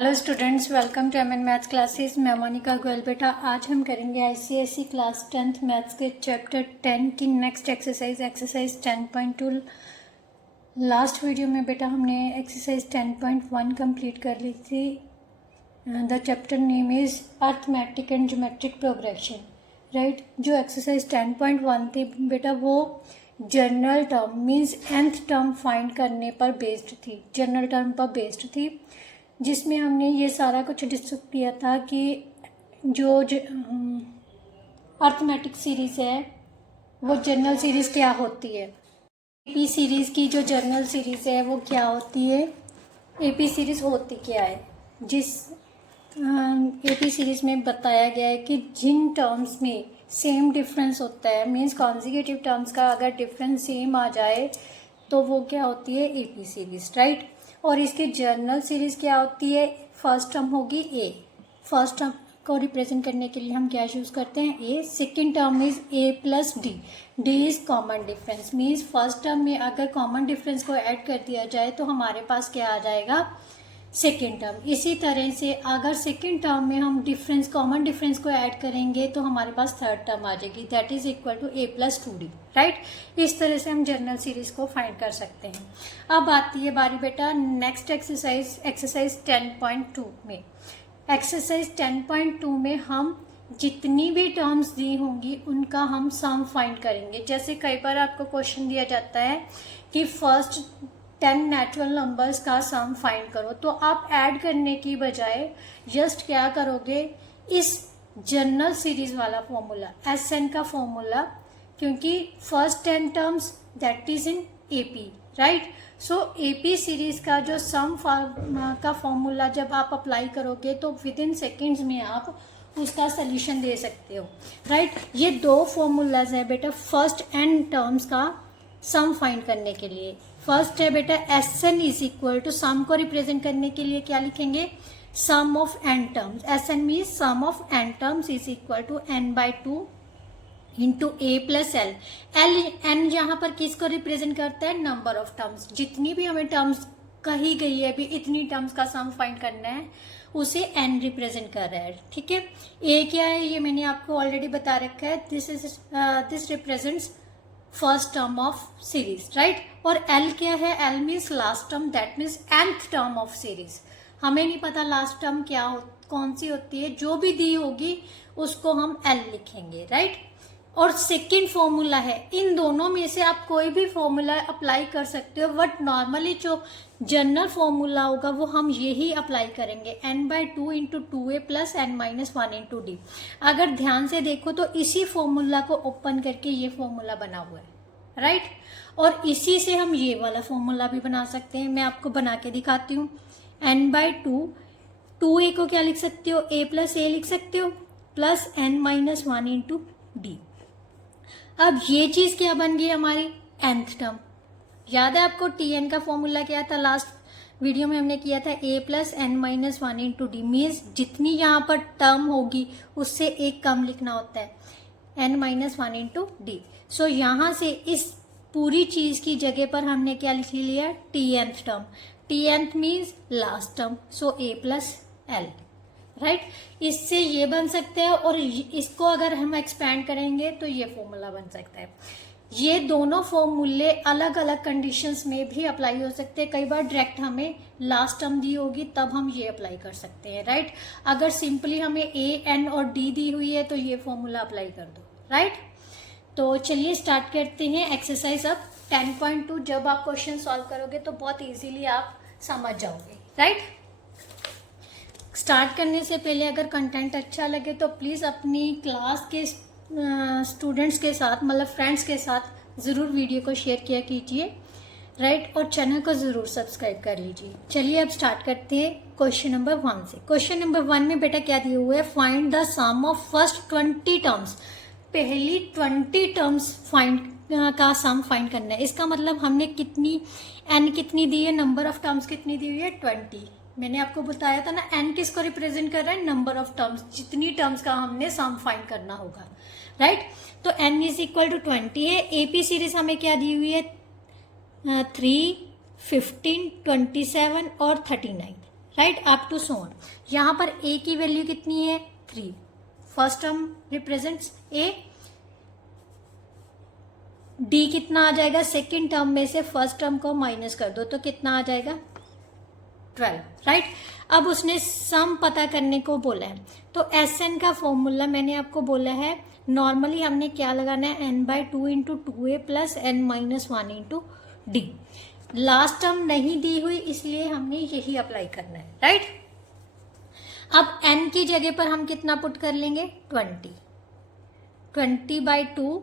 Hello students, welcome to MN maths classes. मैं मोनिका गोयल। बेटा आज हम करेंगे आईसीएसई क्लास 10th मैथ्स के चैप्टर 10 की नेक्स्ट एक्सरसाइज 10.2। लास्ट वीडियो में बेटा हमने एक्सरसाइज 10.1 कंप्लीट कर ली थी। The chapter name is arithmetic and geometric progression, right. जो एक्सरसाइज 10.1 थी बेटा वो general term means nth term find करने पर बेस्ड थी, जनरल टर्म पर बेस्ड थी, जिसमें हमने ये सारा कुछ डिस्कस किया था कि जो अर्थमेटिक सीरीज़ है वो जनरल सीरीज़ क्या होती है। एपी सीरीज़ की जो जनरल सीरीज़ है वो क्या होती है, एपी सीरीज़ होती क्या है। जिस एपी सीरीज़ में बताया गया है कि जिन टर्म्स में सेम डिफरेंस होता है, मीन्स कॉन्जिक्यूटिव टर्म्स का अगर डिफरेंस सेम आ जाए तो वो क्या होती है, एपी सीरीज़, राइट। और इसकी जर्नल सीरीज़ क्या होती है, फर्स्ट टर्म होगी ए। फर्स्ट टर्म को रिप्रेजेंट करने के लिए हम क्या यूज़ करते हैं, A. Second term is A plus D. D is common difference, means first term में अगर कॉमन डिफरेंस को ऐड कर दिया जाए तो हमारे पास क्या आ जाएगा, सेकेंड टर्म। इसी तरह से अगर सेकेंड टर्म में हम डिफरेंस, कॉमन डिफरेंस को ऐड करेंगे तो हमारे पास थर्ड टर्म आ जाएगी, that is equal to A plus 2d, right. इस तरह से हम जनरल सीरीज को फाइंड कर सकते हैं। अब आती है बारी बेटा नेक्स्ट एक्सरसाइज 10.2 में। एक्सरसाइज 10.2 में हम जितनी भी टर्म्स दी होंगी उनका हम सम फाइंड करेंगे। जैसे कई बार आपको क्वेश्चन दिया जाता है कि फर्स्ट 10 नेचुरल नंबर्स का सम फाइंड करो, तो आप ऐड करने की बजाय जस्ट क्या करोगे, इस जनरल सीरीज वाला फॉर्मूला SN का फॉर्मूला, क्योंकि first 10 terms that is in AP, right. So AP series का जो सम का फॉर्मूला जब आप अप्लाई करोगे तो विद इन सेकेंड्स में आप उसका सोल्यूशन दे सकते हो, राइट। ये दो फॉर्मूलाज है बेटा फर्स्ट n टर्म्स का सम फाइंड करने के लिए। फर्स्ट है बेटा SN is equal to, sum को रिप्रेजेंट करने के लिए क्या लिखेंगे, sum of n terms. SN mean sum of n terms is equal to n/2 into A plus L. n यहाँ पर किसको रिप्रेजेंट करता है, नंबर ऑफ टर्म्स। जितनी भी हमें टर्म्स कही गई है अभी इतनी टर्म्स का सम फाइंड करना है, उसे n रिप्रेजेंट कर रहा है, ठीक है। a क्या है ये मैंने आपको ऑलरेडी बता रखा है, this represents first term of series, right. और L क्या है, L means last term, that means nth term of series. हमें नहीं पता लास्ट टर्म कौन सी होती है, जो भी दी होगी उसको हम L लिखेंगे, राइट। और सेकेंड फॉर्मूला है, इन दोनों में से आप कोई भी फॉर्मूला अप्लाई कर सकते हो, बट नॉर्मली जो जनरल फॉर्मूला होगा वो हम यही अप्लाई करेंगे, n/2 into 2a plus n-1 into D. अगर ध्यान से देखो तो इसी फॉर्मूला को ओपन करके ये फॉर्मूला बना हुआ है, राइट। और इसी से हम ये वाला फॉर्मूला भी बना सकते हैं। मैं आपको बना के दिखाती हूँ। n/2, 2a को क्या लिख सकते हो, a प्लस a लिख सकते हो, प्लस n-1 इंटू डी। अब ये चीज क्या बन गई हमारी, nth टर्म। याद है आपको Tn का फॉर्मूला क्या था, लास्ट वीडियो में हमने किया था a plus n-1 into D. Means जितनी यहाँ पर टर्म होगी उससे एक कम लिखना होता है, n-1 इंटू डी। सो यहाँ से इस पूरी चीज की जगह पर हमने क्या लिख लिया, Tnth term. Tnth means last term, so a plus l, right. इससे ये बन सकता है और इसको अगर हम एक्सपैंड करेंगे तो ये फॉर्मूला बन सकता है। ये दोनों फॉर्मूले अलग अलग कंडीशंस में भी अप्लाई हो सकते हैं। कई बार डायरेक्ट हमें लास्ट टर्म दी होगी तब हम ये अप्लाई कर सकते हैं, राइट। अगर सिंपली हमें A, N और D दी हुई है तो ये फॉर्मूला अप्लाई कर दो, राइट। तो चलिए स्टार्ट करते हैं एक्सरसाइज अब 10.2। जब आप क्वेश्चन सॉल्व करोगे तो बहुत ईजीली आप समझ जाओगे, राइट। स्टार्ट करने से पहले अगर कंटेंट अच्छा लगे तो प्लीज़ अपनी क्लास के स्टूडेंट्स के साथ, मतलब फ्रेंड्स के साथ ज़रूर वीडियो को शेयर किया कीजिए, राइट। और चैनल को ज़रूर सब्सक्राइब कर लीजिए। चलिए अब स्टार्ट करते हैं क्वेश्चन नंबर 1 से। क्वेश्चन नंबर 1 में बेटा क्या दिया हुआ है, find the sum of first 20 terms. पहली 20 टर्म्स का सम फाइंड करना है। इसका मतलब हमने कितनी n कितनी दी है, नंबर ऑफ टर्म्स कितनी दी हुई है, 20। मैंने आपको बताया था ना n किसको रिप्रेजेंट कर रहा है, नंबर ऑफ टर्म्स। जितनी टर्म्स का हमने सम फाइंड करना होगा, राइट। तो n इज इक्वल टू 20 है। AP सीरीज हमें क्या दी हुई है, 3, 15, 27 और 39, right, up to so on. यहाँ पर ए की वैल्यू कितनी है 3, first term represents A, D कितना आ जाएगा, सेकेंड टर्म में से फर्स्ट टर्म को माइनस कर दो तो कितना आ जाएगा 12, राइट। अब उसने सम पता करने को बोला है, तो एस एन का फॉर्मूला मैंने आपको बोला है, नॉर्मली हमने क्या लगाना है, n/2 into 2a plus n-1 into D. Last term नहीं दी हुई इसलिए हमने यही अप्लाई करना है, राइट। अब n की जगह पर हम कितना पुट कर लेंगे 20, 20/2,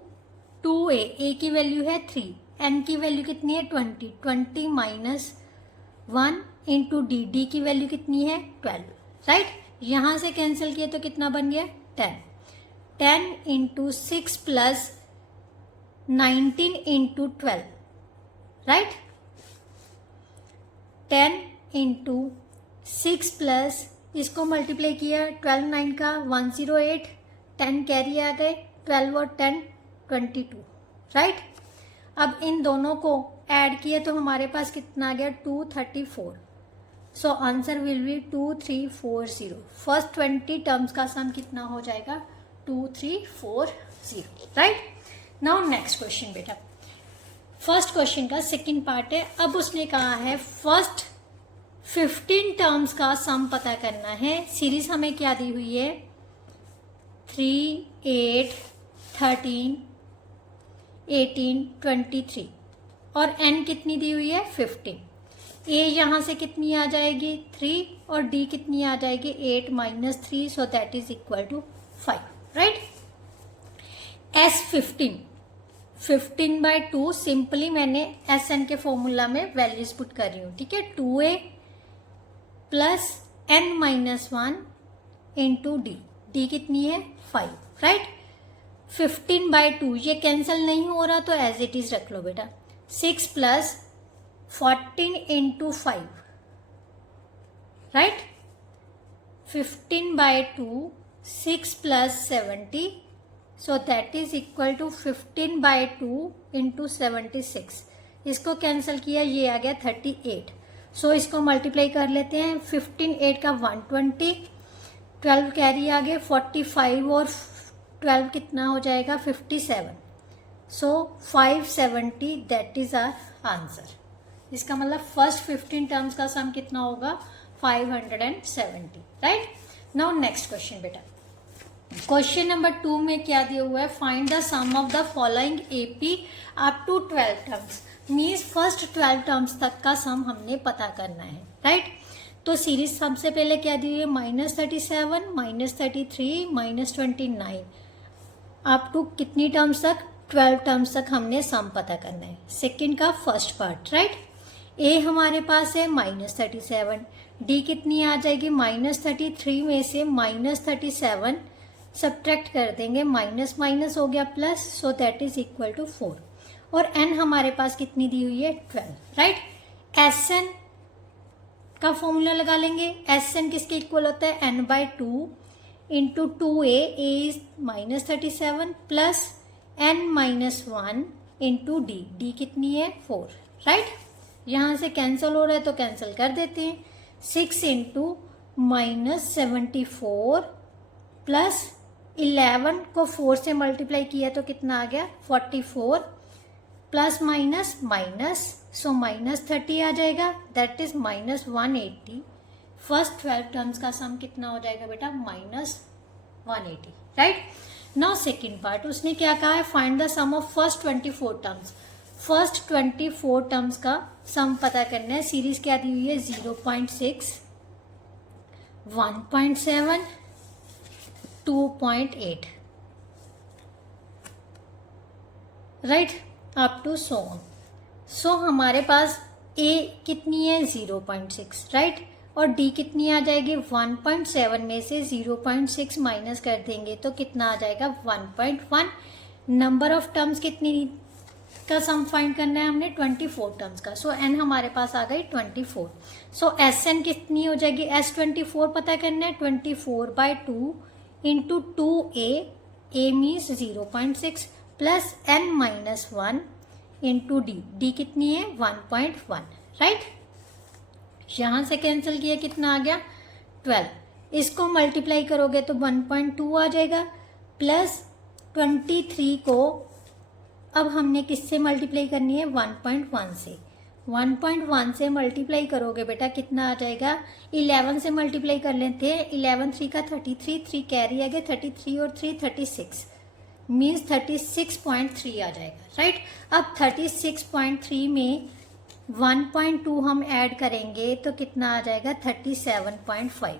2a, a की वैल्यू है 3, n की वैल्यू कितनी है 20, 20 माइनस 1 इंटू डी, डी की वैल्यू कितनी है 12, राइट। यहां से कैंसिल किया तो कितना बन गया 10, 10 into 6 plus 19 into 12, right. 10 into 6 plus इसको मल्टीप्लाई किया, 12 9 का 108, 10 कैरी आ गए, 12 और 10 22, राइट। अब इन दोनों को ऐड किया तो हमारे पास कितना आ गया 234, so answer will be 2340। First 20 terms का सम कितना हो जाएगा 2340, राइट। नाउ नेक्स्ट क्वेश्चन बेटा, फर्स्ट क्वेश्चन का सेकंड पार्ट है। अब उसने कहा है फर्स्ट 15 टर्म्स का सम पता करना है। सीरीज हमें क्या दी हुई है 3, 8, 13, 18, 23 और n कितनी दी हुई है 15। a यहाँ से कितनी आ जाएगी 3 और d कितनी आ जाएगी 8 minus 3, so that is equal to 5, right. s 15/2 simply मैंने एस एन के फॉर्मूला में वैल्यूज पुट कर रही हूँ, ठीक है। 2a plus n-1 into D, D कितनी है 5, राइट। 15/2 ये कैंसिल नहीं हो रहा तो एज इट इज रख लो बेटा। 6 plus 14 into 5, right. 15/2 6 plus 70, so that is equal to 15/2 into 76। इसको कैंसिल किया ये आ गया 38, सो इसको मल्टीप्लाई कर लेते हैं। 15 8 का 120, 12 कैरी आ गए 45 और 12 कितना हो जाएगा 57, सो 570 दैट इज आवर आंसर। इसका मतलब फर्स्ट 15 टर्म्स का सम कितना होगा 570, राइट। नाउ नेक्स्ट क्वेश्चन बेटा, क्वेश्चन नंबर 2 में क्या दिया हुआ है, find the sum of the following AP up to 12 terms. Means first 12 terms तक का सम हमने पता करना है, राइट। तो सीरीज सबसे पहले क्या दी हुई है -37, -33, -29 अप टू कितनी टर्म्स तक 12 टर्म्स तक हमने सम पता करना है। सेकंड का फर्स्ट पार्ट, राइट। ए हमारे पास है -37, डी कितनी आ जाएगी -33 में से -37 सब्ट्रैक्ट कर देंगे, माइनस माइनस हो गया plus, so that is equal to 4 और n हमारे पास कितनी दी हुई है 12, राइट। एस एन का फॉर्मूला लगा लेंगे। एस एन किसके इक्वल होता है n/2 into 2a, a is -37 plus n-1 into D, D कितनी है 4, राइट। यहाँ से कैंसिल हो रहा है तो कैंसिल कर देते हैं। 6 इंटू -74 प्लस 11 को 4 से मल्टीप्लाई किया तो कितना आ गया 44 प्लस माइनस माइनस, सो -30 आ जाएगा, दैट इज -180। फर्स्ट 12 टर्म्स का सम कितना हो जाएगा बेटा -180, राइट। नाउ सेकेंड पार्ट, उसने क्या कहा है find the sum of first 24 terms. First 24 terms का सम पता करना है। सीरीज क्या दी हुई है 0.6, 1.7, 2.8, right, up to so on. So हमारे पास a कितनी है 0.6, राइट, और d कितनी आ जाएगी 1.7 में से 0.6 माइनस कर देंगे तो कितना आ जाएगा 1.1। नंबर ऑफ टर्म्स कितनी का सम फाइंड करना है हमने 24 टर्म्स का, सो n हमारे पास आ गई 24। सो एस एन कितनी हो जाएगी S24 पता करना है 24/2 into 2a, a means 0.6 plus n-1 into D, D कितनी है 1.1, राइट। यहाँ से कैंसिल किया, कितना आ गया 12। इसको मल्टीप्लाई करोगे तो 1.2 आ जाएगा, प्लस 23 को अब हमने किससे मल्टीप्लाई करनी है, 1.1 से। 1.1 से मल्टीप्लाई करोगे बेटा कितना आ जाएगा, 11 से मल्टीप्लाई कर लेते हैं। 11 3 का 33, 3 कैरी आ गया, 33 और 3 36, मीन्स 36.3 आ जाएगा, राइट। अब 36.3 में 1.2 हम ऐड करेंगे तो कितना आ जाएगा, 37.5।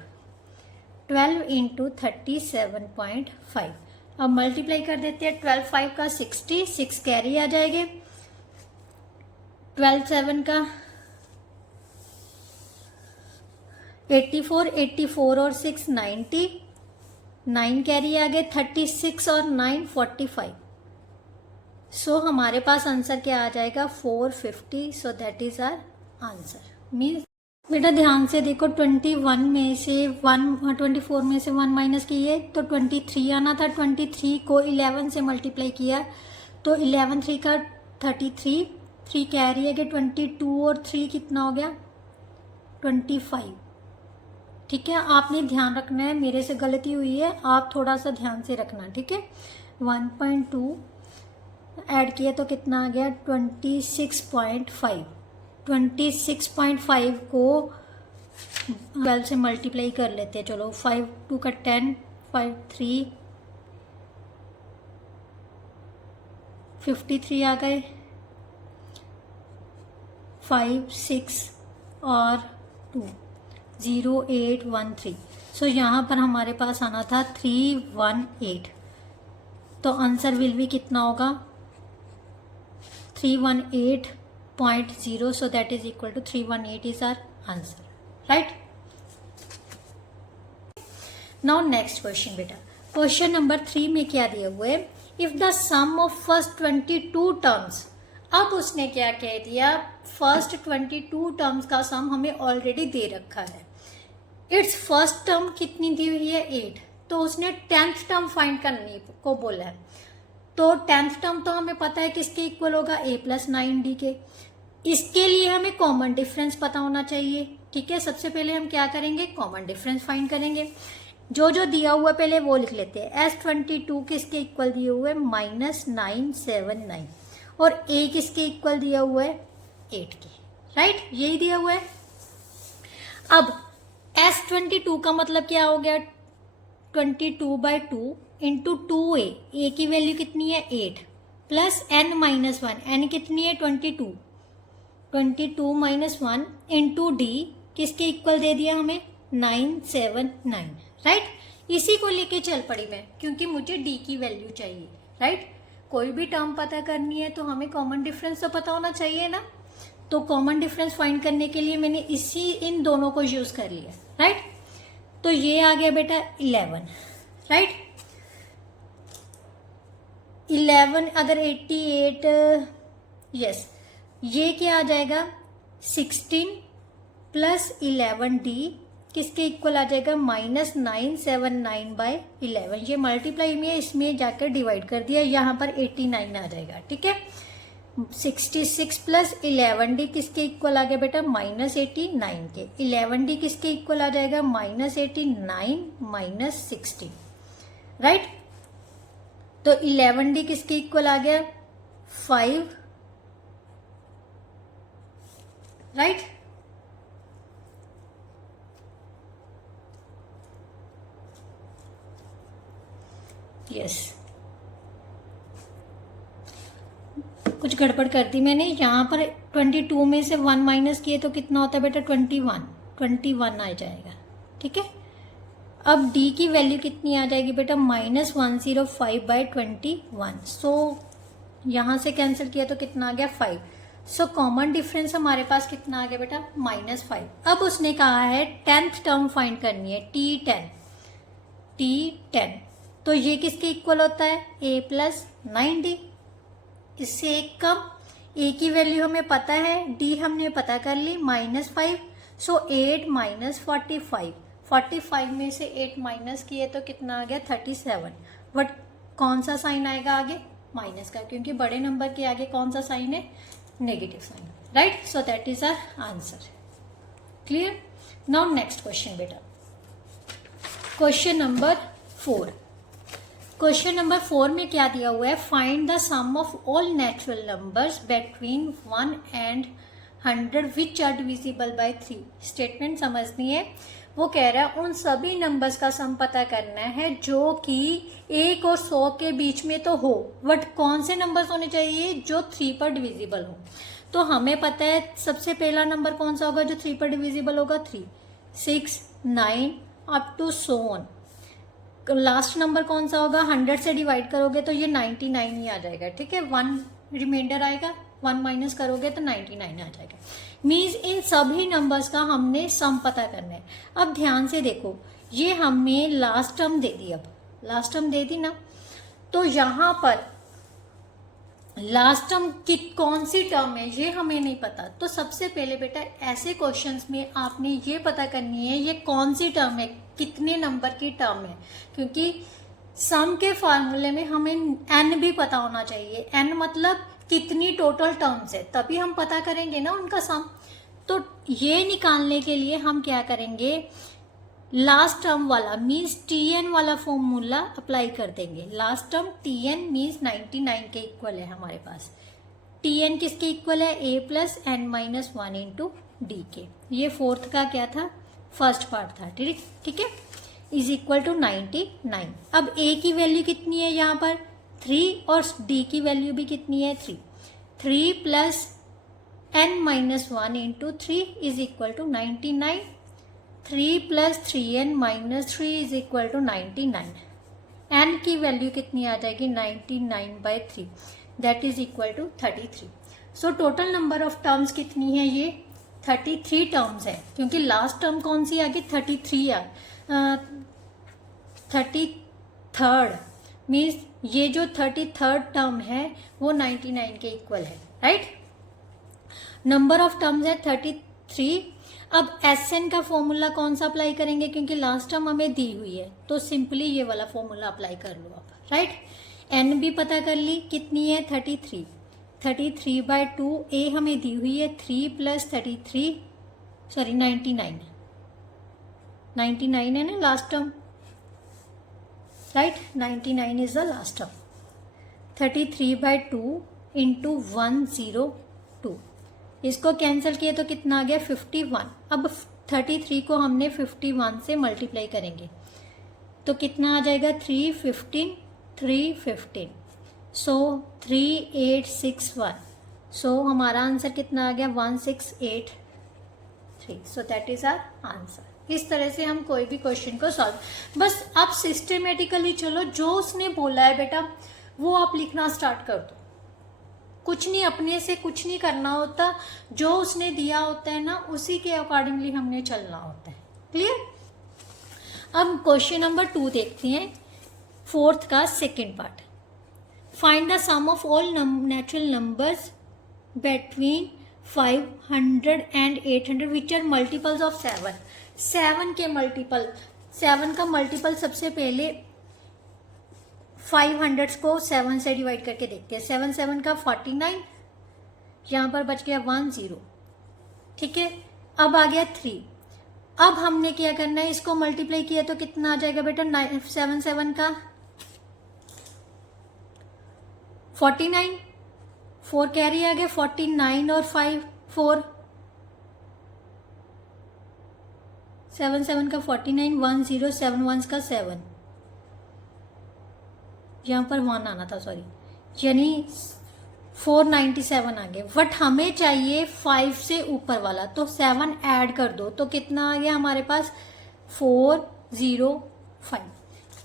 12 इंटू 37.5। अब मल्टीप्लाई कर देते हैं। 12 5 का 60, 6 कैरी आ जाएंगे। 12 7 का 84, 84 और 6 90, 9 कैरी आ गए। 36 और 9 45। सो हमारे पास आंसर क्या आ जाएगा, 450। So that is our answer. Means बेटा ध्यान से देखो, 21 में से 24 में से 1 माइनस किए तो 23 आना था। 23 को 11 से मल्टीप्लाई किया तो 11 3 का 33, 3 कैरी है कि 22 और 3 कितना हो गया, 25। ठीक है, आपने ध्यान रखना है, मेरे से गलती हुई है, आप थोड़ा सा ध्यान से रखना, ठीक है। 1.2 ऐड किया तो कितना आ गया, 26.5। 26.5 को 12 से मल्टीप्लाई कर लेते हैं। चलो 5 2 का 10, 5 3 53 आ गए। 5 6 और 2 0 8 1 3। सो यहाँ पर हमारे पास आना था 318। तो आंसर विल भी कितना होगा, 318.0। so that is equal to 318 is our answer, right? Now next question बेटा, क्वेश्चन नंबर 3 में क्या दिया हुआ है, if the sum of first 22 terms. अब उसने क्या कह दिया, फर्स्ट 22 टर्म्स का सम हमें ऑलरेडी दे रखा है। इट्स फर्स्ट टर्म कितनी दी हुई है, 8। तो उसने 10th टर्म फाइंड करने को बोला है। तो 10th टर्म तो हमें पता है किसके इक्वल होगा, a + 9d के। इसके लिए हमें कॉमन डिफरेंस पता होना चाहिए, ठीक है। सबसे पहले हम क्या करेंगे, कॉमन डिफरेंस फाइंड करेंगे। जो जो दिया हुआ है पहले वो लिख लेते हैं। S22 किसके इक्वल दिए हुए है, -979। और a किसके इक्वल दिया हुआ है, 8 के, राइट, यही दिया हुआ है। अब S22 का मतलब क्या हो गया, 22/2 इंटू 2a। a की वैल्यू कितनी है, 8, प्लस n-1, n कितनी है, 22। 22 - 1 इंटू d किसके इक्वल दे दिया हमें, 979, राइट। इसी को लेके चल पड़ी मैं, क्योंकि मुझे d की वैल्यू चाहिए, राइट। कोई भी टर्म पता करनी है तो हमें कॉमन डिफरेंस तो पता होना चाहिए ना। तो कॉमन डिफरेंस फाइंड करने के लिए मैंने इन दोनों को यूज कर लिया, राइट। तो ये आ गया बेटा 11, राइट। 11 अगर 88, यस, ये क्या आ जाएगा, 16 + 11d किसके इक्वल आ जाएगा, -979/11। ये मल्टीप्लाई में है, इसमें जाकर डिवाइड कर दिया, यहाँ पर 89 आ जाएगा, ठीक है। 66 + 11d किसके इक्वल आ गया बेटा, -89 के। 11d किसके इक्वल आ जाएगा, -89 - 16, राइट। तो 11d किसके इक्वल आ गया, 5, राइट। यस, कुछ गड़बड़ कर दी मैंने। यहाँ पर 22 में से 1 माइनस किए तो कितना होता है बेटा, 21 आ जाएगा, ठीक है। अब d की वैल्यू कितनी आ जाएगी बेटा, -105/21। सो यहाँ से कैंसिल किया तो कितना आ गया, 5। सो कॉमन डिफरेंस हमारे पास कितना आ गया बेटा, -5। अब उसने कहा है 10th टर्म फाइंड करनी है, T10। तो ये किसके इक्वल होता है, a + 9d। इससे एक कम, a की वैल्यू हमें पता है, d हमने पता कर ली, -5। सो 8 - 45। 45 में से 8 माइनस किए तो कितना आ गया, 37। बट कौन सा साइन आएगा आगे, माइनस का, क्योंकि बड़े नंबर के आगे कौन सा साइन है, negative sign, right. So that is our answer. Clear? Now next question बेटा, क्वेश्चन नंबर 4। क्वेश्चन नंबर 4 में क्या दिया हुआ है? Find the sum of all natural numbers between 1 and 100 which are divisible by 3। Statement समझनी है। वो कह रहा है उन सभी नंबर्स का सम पता करना है जो कि 1 और 100 के बीच में तो हो, बट कौन से नंबर्स होने चाहिए? जो 3 पर डिविजिबल हो। तो हमें पता है सबसे पहला नंबर कौन सा होगा जो 3 पर डिविजिबल होगा? 3, 6, 9 up to so on. Last number कौन सा होगा? 100 से डिवाइड करोगे तो ये 99 ही आ जाएगा, ठीक है। 1 रिमाइंडर आएगा, 1 माइनस करोगे तो 99 आ जाएगा। मीन्स इन सभी नंबर्स का हमने सम पता करना है। अब ध्यान से देखो, ये हमें लास्ट टर्म दे दी। अब लास्ट टर्म दे दी ना, तो यहाँ पर लास्ट टर्म की कौन सी टर्म है ये हमें नहीं पता। तो सबसे पहले बेटा ऐसे क्वेश्चंस में आपने ये पता करनी है ये कौन सी टर्म है, कितने नंबर की टर्म है, क्योंकि सम के फार्मूले में हमें एन भी पता होना चाहिए। एन मतलब कितनी टोटल टर्म्स है, तभी हम पता करेंगे ना उनका सम। तो ये निकालने के लिए हम क्या करेंगे? लास्ट टर्म वाला मीन्स टीएन वाला फॉर्मूला अप्लाई कर देंगे। लास्ट टर्म टीएन मीन्स 99 के इक्वल है हमारे पास। टीएन किसके इक्वल है? A plus N minus 1 into D के। ये फोर्थ का क्या था? फर्स्ट पार्ट था, ठीक है। Is equal to 99। अब ए की वैल्यू कितनी है यहाँ पर? 3 और डी की वैल्यू भी कितनी है? 3। 3 plus N minus 1 into 3 is equal to 99। 3 plus 3n minus 3 is equal to 99। N की वैल्यू कितनी आ जाएगी? 99/3 that is equal to 33। So total number of terms कितनी है? ये 33 टर्म्स है, क्योंकि लास्ट टर्म कौन सी आ गई? 33 आ 33rd मीन्स ये जो 33rd टर्म है वो 99 के इक्वल है, राइट। नंबर ऑफ टर्म्स है 33। अब एस एन का फॉर्मूला कौन सा अप्लाई करेंगे? क्योंकि लास्ट टर्म हमें दी हुई है, तो सिंपली ये वाला फॉर्मूला अप्लाई कर लो आप, राइट। एन भी पता कर ली, कितनी है? 33। 33/2 ए हमें दी हुई है 3 प्लस 33 सॉरी 99। 99 है ना last term, right. 99 is the last term. 33/2 into 102, इसको कैंसिल किए तो कितना आ गया? 51। अब 33 को हमने 51 से मल्टीप्लाई करेंगे तो कितना आ जाएगा? 315 315 सो 3861। सो हमारा आंसर कितना आ गया? 1683। So that is our answer. इस तरह से हम कोई भी क्वेश्चन को सॉल्व, बस आप सिस्टमेटिकली चलो, जो उसने बोला है बेटा वो आप लिखना स्टार्ट कर दो। कुछ नहीं, अपने से कुछ नहीं करना होता, जो उसने दिया होता है ना उसी के अकॉर्डिंगली हमने चलना होता है। क्लियर? अब क्वेश्चन नंबर 2 देखते हैं, फोर्थ का second part. Find the sum of all natural numbers between 500 and 800 which are multiples of 7। 7 के मल्टीपल, 7 का मल्टीपल सबसे पहले 500 को 7 से डिवाइड करके देखते हैं। 7 7 का 49, यहाँ पर बच गया 10, ठीक है। अब आ गया 3। अब हमने क्या करना है? इसको मल्टीप्लाई किया तो कितना आ जाएगा बेटा? 7 7 का 49, 4 कैरी आ गया, 49 और 5 4, 7 7 का 49, 1 0, 7 1 का 7, यहाँ पर 1 आना था सॉरी, यानी 497 आ गया। बट हमें चाहिए 5 से ऊपर वाला, तो 7 ऐड कर दो तो कितना आ गया हमारे पास? 405।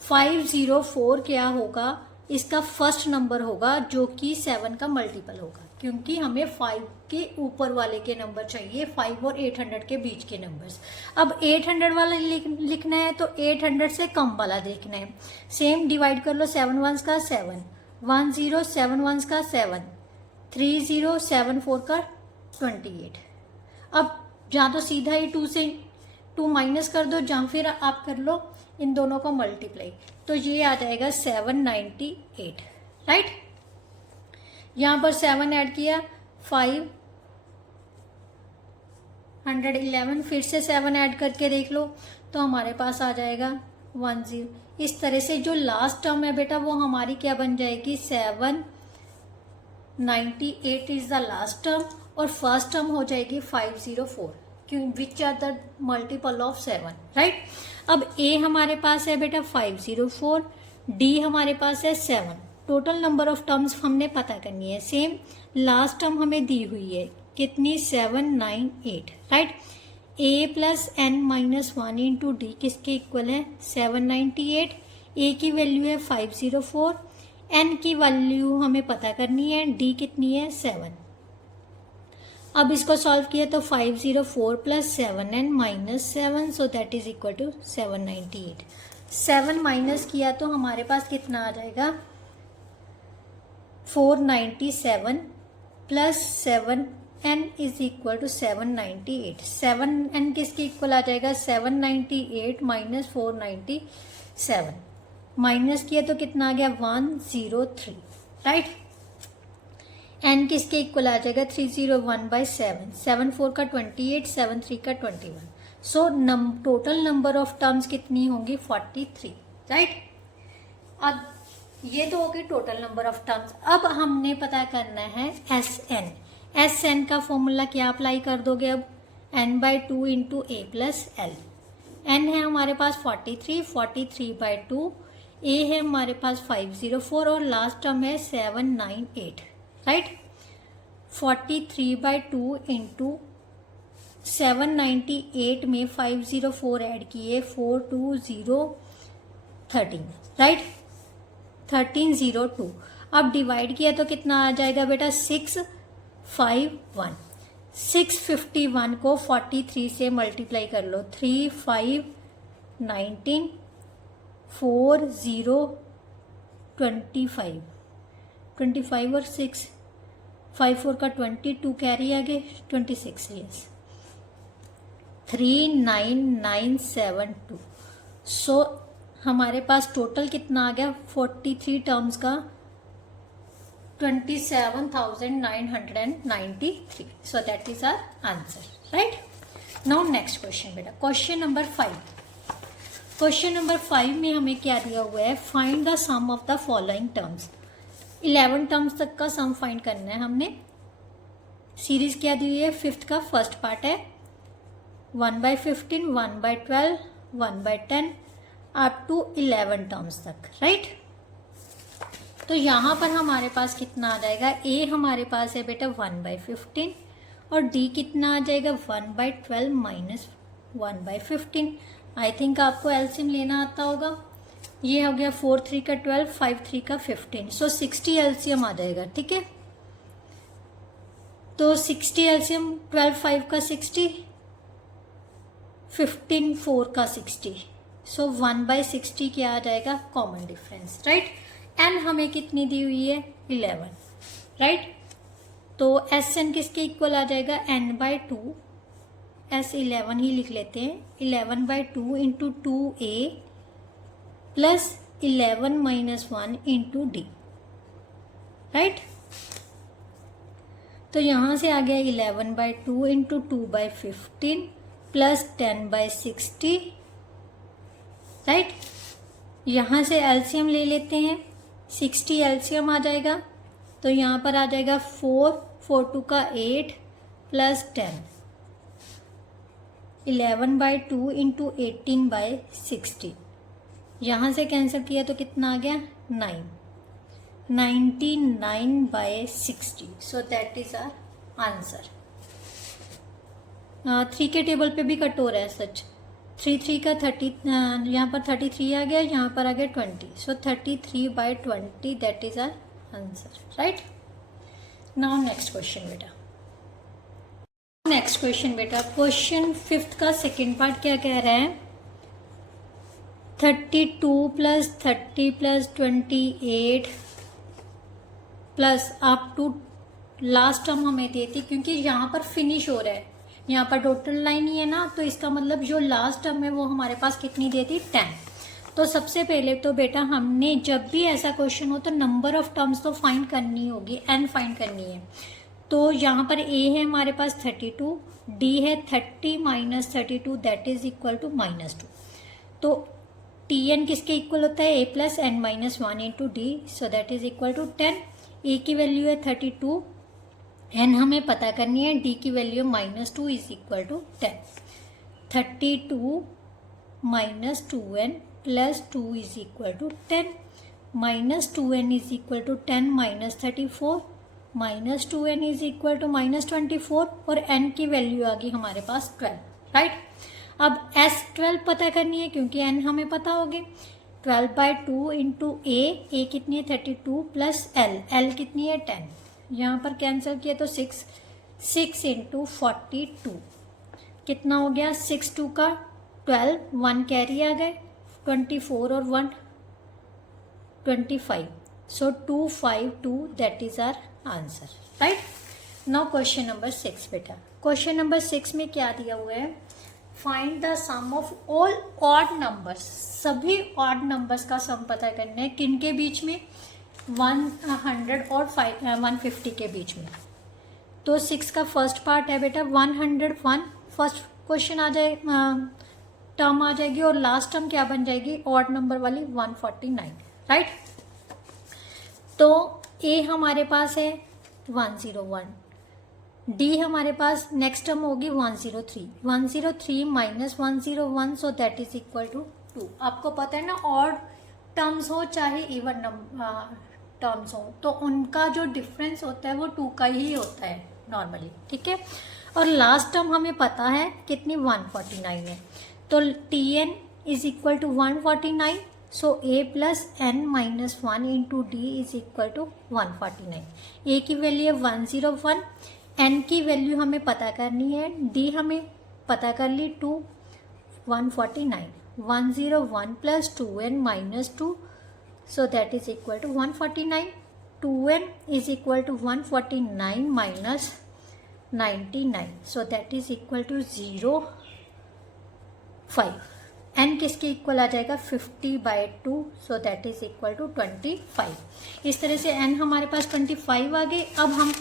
504 क्या होगा? इसका फर्स्ट नंबर होगा जो कि 7 का मल्टीपल होगा, क्योंकि हमें 5 के ऊपर वाले के नंबर चाहिए, 5 और 800 के बीच के नंबर्स। अब 800 वाला लिखना है तो 800 से कम वाला देखना है। सेम डिवाइड कर लो, 7 1 का 7, 1 0, 7 1 का 7, 3 0, 7 4 का 28। अब जहाँ तो सीधा ही 2 से 2 माइनस कर दो, जहाँ फिर आप कर लो इन दोनों को मल्टीप्लाई, तो ये आ जाएगा 798, राइट। यहाँ पर 7 ऐड किया, 500 111, फिर से 7 ऐड करके देख लो तो हमारे पास आ जाएगा 10। इस तरह से जो लास्ट टर्म है बेटा वो हमारी क्या बन जाएगी, 798 इज द लास्ट टर्म, और फर्स्ट टर्म हो जाएगी 504, क्यों, which are the multiple of 7, right. अब ए हमारे पास है बेटा 504, डी हमारे पास है 7, टोटल नंबर ऑफ टर्म्स हमने पता करनी है। सेम लास्ट टर्म हमें दी हुई है कितनी, 798, right. A plus N minus 1 into D किसके इक्वल है, 798। ए की वैल्यू है 504, एन की वैल्यू हमें पता करनी है, डी कितनी है 7। अब इसको सॉल्व किया तो 504 plus 7n minus 7, so that is equal to 798। 7 minus किया तो हमारे पास कितना आ जाएगा, 497 plus 7n is equal to 798। 7n किसके इक्वल आ जाएगा, 798 माइनस 497, माइनस किया तो कितना आ गया 103, राइट। n किसके इक्वल आ जाएगा 301/7, 7 4 का 28, 7 3 का 21, सो टोटल नंबर ऑफ टर्म्स कितनी होंगी 43, राइट। अब ये तो होगी टोटल नंबर ऑफ टर्म्स। अब हमने पता करना है SN। SN का फॉर्मूला क्या अप्लाई कर दोगे, अब n/2 into A plus L. n है हमारे पास 43, 43/2, ए है हमारे पास 504 और लास्ट टर्म है 798, राइट। 43/2 इंटू 798 में 504 ऐड किए, 42013, राइट, 1302। अब डिवाइड किया तो कितना आ जाएगा बेटा 651। 651 को 43 से मल्टीप्लाई कर लो, 3 5 19 4 0 25, 25 और 6 5 4 का 22 कैरी आगे 26, यस 39972। सो हमारे पास टोटल कितना आ गया 43 टर्म्स का 27,993। So that is our answer, right. Now next question बेटा, क्वेश्चन नंबर 5। क्वेश्चन नंबर 5 में हमें क्या दिया हुआ है, find the sum of the following terms. 11 terms तक का सम फाइंड करना है हमने। सीरीज क्या दी हुई है, 5th का फर्स्ट पार्ट है 1/15, 1/12, 1/10 अप टू 11 टर्म्स तक, राइट। तो यहाँ पर हमारे पास कितना आ जाएगा, ए हमारे पास है बेटा 1/15 और डी कितना आ जाएगा 1/12 माइनस 1/15। आई थिंक आपको एलसीएम लेना आता होगा। ये हो गया 4 3 का 12, 5 3 का 15, सो 60 एलसीएम आ जाएगा, ठीक है। तो 60 एलसीएम, 12 5 का 60, 15 4 का 60, सो 1/60 क्या आ जाएगा, कॉमन डिफरेंस, राइट। एन हमें कितनी दी हुई है 11, राइट। तो एस एन किसके इक्वल आ जाएगा, n/2, एस 11 ही लिख लेते हैं, 11/2 into 2a plus 11 minus 1 into D, right. तो यहां से आ गया 11/2 इंटू 2/15 प्लस 10/60, राइट। यहां से एलसीएम ले लेते हैं, 60 एलसीएम आ जाएगा, तो यहाँ पर आ जाएगा 4 4 2 का 8 प्लस 10, 11/2 इंटू 18/60। यहाँ से कैंसिल किया तो कितना आ गया 9, 99/60। So that is our answer. 3 के टेबल पे भी कट हो रहा है सच, 3 3 का 30, यहाँ पर 33 आ गया, यहाँ पर आ गया 20, so 33/20 that is our answer, right. Now next question बेटा, नेक्स्ट क्वेश्चन बेटा, क्वेश्चन 5th का सेकेंड पार्ट क्या कह रहा है, 32 plus 30 plus 28 plus up to last term हमें देती, क्योंकि यहाँ पर फिनिश हो रहा है, यहाँ पर टोटल लाइन ही है ना, तो इसका मतलब जो लास्ट टर्म है वो हमारे पास कितनी देती 10। तो सबसे पहले तो बेटा हमने जब भी ऐसा क्वेश्चन हो तो नंबर ऑफ टर्म्स तो फाइंड करनी होगी, n फाइंड करनी है। तो यहाँ पर a है हमारे पास 32, d है 30 minus 32 that is equal to -2। तो tn किसके इक्वल होता है, a plus N minus 1 into d, so that is equal to 10। a की वैल्यू है 32, n हमें पता करनी है, d की value -2 is equal to 10। 32 minus 2n plus 2 is equal to 10, minus 2n is equal to 10 minus 34, minus 2n is equal to -24, और n की value आ गई हमारे पास 12, राइट। अब S12 पता करनी है क्योंकि n हमें पता होगी। 12/2 इंटू ए कितनी है 32 प्लस l कितनी है 10, यहाँ पर कैंसिल किया तो 6 इंटू 42 कितना हो गया, 6 2 का 12, 1 कैरी आ गए, 24 और 1 25, so 252 that is our answer, right. Now question number 6 बेटा, क्वेश्चन नंबर 6 में क्या दिया हुआ है, find the sum of all odd numbers, सभी ऑड नंबर्स का सम पता करना है, किन के बीच में, 100 और 150 के बीच में। तो 6 का फर्स्ट पार्ट है बेटा 101, फर्स्ट क्वेश्चन आ जाए टर्म आ जाएगी, और लास्ट टर्म क्या बन जाएगी, ऑड नंबर वाली 149, राइट। तो ए हमारे पास है 101, डी हमारे पास नेक्स्ट टर्म होगी 103, 103 minus 101, so that is equal to 2। आपको पता है ना, ऑड टर्म्स हो चाहे इवन टर्म्स हो, तो उनका जो डिफरेंस होता है वो 2 का ही होता है नॉर्मली, ठीक है। और लास्ट टर्म हमें पता है कितनी 149 है, तो tn is equal to 149, so a plus n minus 1 into D is equal to 149। a की वैल्यू है 101, n की वैल्यू हमें पता करनी है, d हमें पता कर ली 2, 149, 101 plus 2n minus 2, so that is equal to 149, 2n is equal to 149 minus 99, so that is equal to 0.5, n किसके इक्वल आ जाएगा 50/2, so that is equal to 25। इस तरह से n हमारे पास 25 आ गए। अब हम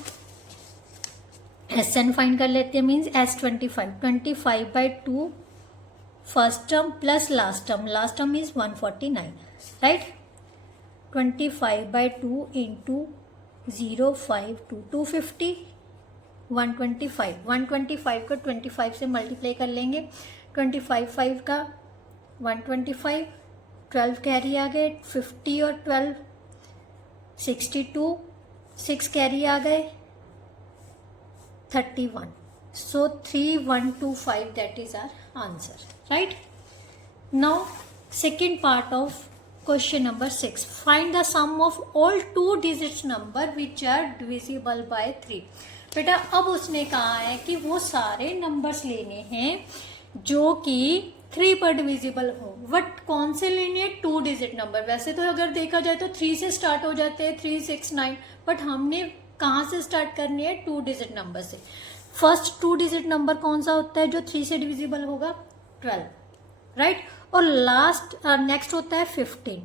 Sn फाइंड कर लेते हैं, means S25, 25/2 first term plus last term is 149, right. 25/2 into 0.5 to 250, 125 को 25 से मल्टीप्लाई कर लेंगे, 25 का 125, 12 कैरी आ गए, 50 और 12 62, 6 कैरी आ गए 31, so 3125 that is our answer, right. Now second part of question number 6, find the sum of all 2 digit number which are divisible by 3। बेटा अब उसने कहा है कि वो सारे नंबर्स लेने हैं जो कि 3 पर डिविजिबल हो, बट कौन से लेने हैं, 2 डिजिट नंबर। वैसे तो अगर देखा जाए तो 3 से स्टार्ट हो जाते हैं, 3, 6, 9, बट हमने कहाँ से स्टार्ट करनी है, 2 डिजिट नंबर से। फर्स्ट 2 डिजिट नंबर कौन सा होता है जो 3 से डिविजिबल होगा, 12, राइट। और लास्ट नेक्स्ट होता है 15,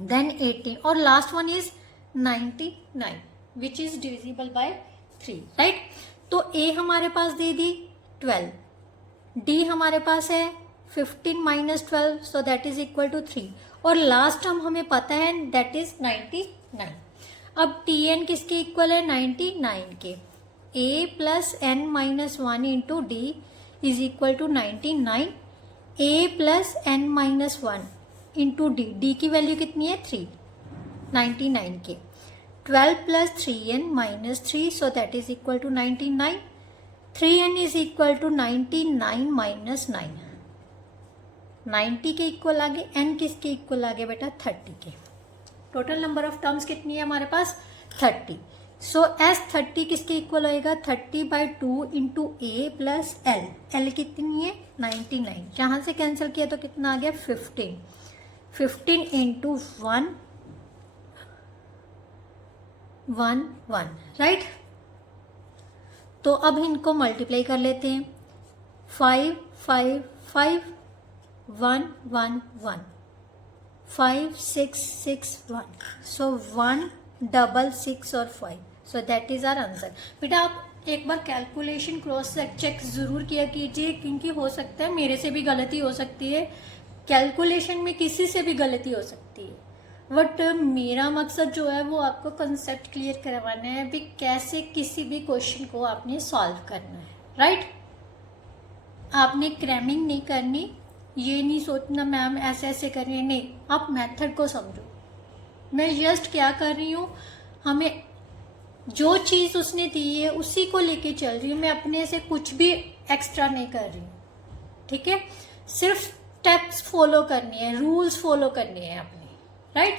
देन 18, और last one is 99 which is divisible by 3, right. तो ए हमारे पास दे दी 12, डी हमारे पास है 15 minus 12, so that is equal to 3, और लास्ट टर्म हमें पता है दैट इज 99। अब टी एन किसके इक्वल है, 99 के, A plus N minus 1 into D is equal to 99, A plus N minus 1 into D, D की वैल्यू कितनी है 3, 99 के, 12 plus 3n minus 3, so that is equal to 99, 3n is equal to 99 minus 9, 90 के equal आ गए, n किसके equal आ गए बेटा 30 के। टोटल नंबर ऑफ टर्म्स कितनी है हमारे पास 30, सो S30 किसके इक्वल होएगा 30/2 into A plus L, L कितनी है 99, यहाँ से कैंसिल किया तो कितना आ गया 15 इंटू 1 1, राइट। तो अब इनको मल्टीप्लाई कर लेते हैं, 5 5 5 1 1 1, 5 6 6 1, सो 1 6 6 और 5, so that is our answer. बेटा आप एक बार कैलकुलेशन क्रॉस चेक जरूर किया कीजिए, क्योंकि हो सकता है मेरे से भी गलती हो सकती है, कैलकुलेशन में किसी से भी गलती हो सकती है, बट मेरा मकसद जो है वो आपको कंसेप्ट क्लियर करवाना है भी कैसे किसी भी क्वेश्चन को आपने सॉल्व करना है, राइट। आपने क्रैमिंग नहीं करनी, ये नहीं सोचना मैम ऐसे ऐसे करिए, नहीं, आप मेथड को समझो। मैं जस्ट क्या कर रही हूँ, हमें जो चीज़ उसने दी है उसी को लेके चल रही हूँ, मैं अपने से कुछ भी एक्स्ट्रा नहीं कर रही हूँ, ठीक है। सिर्फ स्टेप्स फॉलो करनी है, रूल्स फॉलो करनी है अपने, राइट।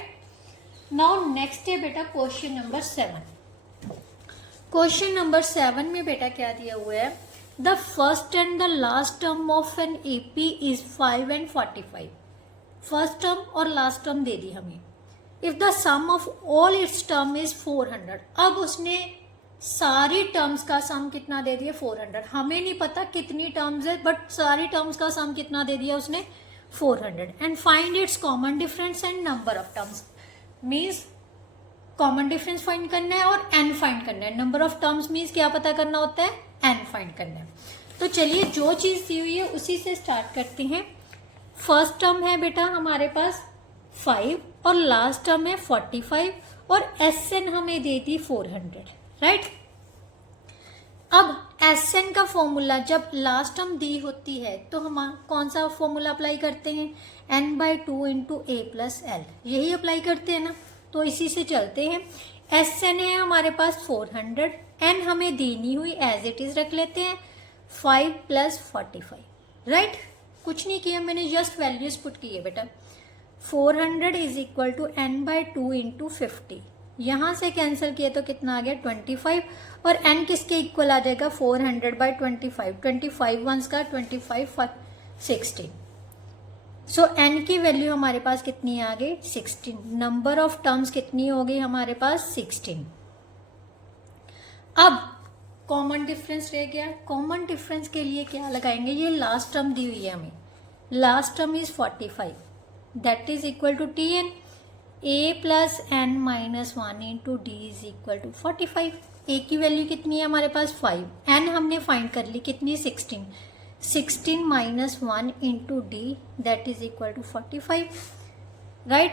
नाउ नेक्स्ट है बेटा क्वेश्चन नंबर 7। क्वेश्चन नंबर 7 में बेटा क्या दिया हुआ है, the first and the last term of an AP is 5 and 45। First term और लास्ट टर्म दे दी हमें। If the sum of all its term is 400। अब उसने सारी टर्म्स का सम कितना दे दिया, 400। हमें नहीं पता कितनी टर्म्स है, बट सारी टर्म्स का सम कितना दे दिया उसने, 400। And find its common difference and number of terms. Means common difference find करना है और एन फाइंड करना है। नंबर ऑफ टर्म्स मीन्स क्या पता करना होता है, एन फाइंड करना है। तो चलिए जो चीज दी हुई है उसी से स्टार्ट करते हैं। फर्स्ट टर्म है बेटा हमारे पास 5 और लास्ट टर्म है 45 और एस एन हमें दे दी 400, राइट। अब एस एन का फॉर्मूला जब लास्ट टर्म दी होती है तो हम कौन सा फॉर्मूला अप्लाई करते हैं, n/2 into A plus L, यही अप्लाई करते हैं ना। तो इसी से चलते हैं। एस एन है हमारे पास 400, एन हमें दी नहीं हुई, एज इट इज रख लेते हैं 5 + 45, राइट। कुछ नहीं किया मैंने, जस्ट वैल्यूज पुट की है बेटा। 400 is equal to n/2 into 50, यहाँ से कैंसिल किया तो कितना आ गया 25, और n किसके इक्वल आ जाएगा 400/25, 25 वंस का 25 16। सो n की वैल्यू हमारे पास कितनी आ गई 16। नंबर ऑफ टर्म्स कितनी हो गई हमारे पास 16। अब कॉमन डिफरेंस रह गया। कॉमन डिफरेंस के लिए क्या लगाएंगे, ये लास्ट टर्म दी हुई है हमें, last term is 45, that is equal to Tn, a plus n minus 1 into D is equal to 45। a की वैल्यू कितनी है हमारे पास 5, n हमने फाइंड कर ली कितनी 16, 16 minus 1 into d that is equal to 45, right.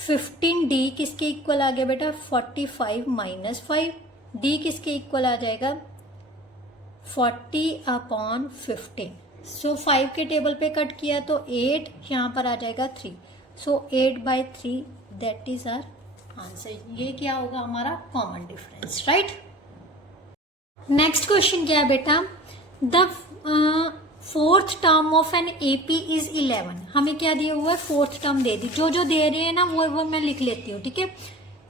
15d किसके इक्वल आ गया बेटा 45 माइनस 5, d किसके इक्वल आ जाएगा 40/15। सो 5 के टेबल पे कट किया तो 8, यहाँ पर आ जाएगा 3, सो 8/3 दैट इज आवर आंसर। ये क्या होगा हमारा common difference, right. Next question क्या है बेटा, the fourth term of an AP is 11। हमें क्या दिया हुआ है, फोर्थ टर्म दे दी, जो जो दे रहे हैं ना वो मैं लिख लेती हूँ, ठीक है।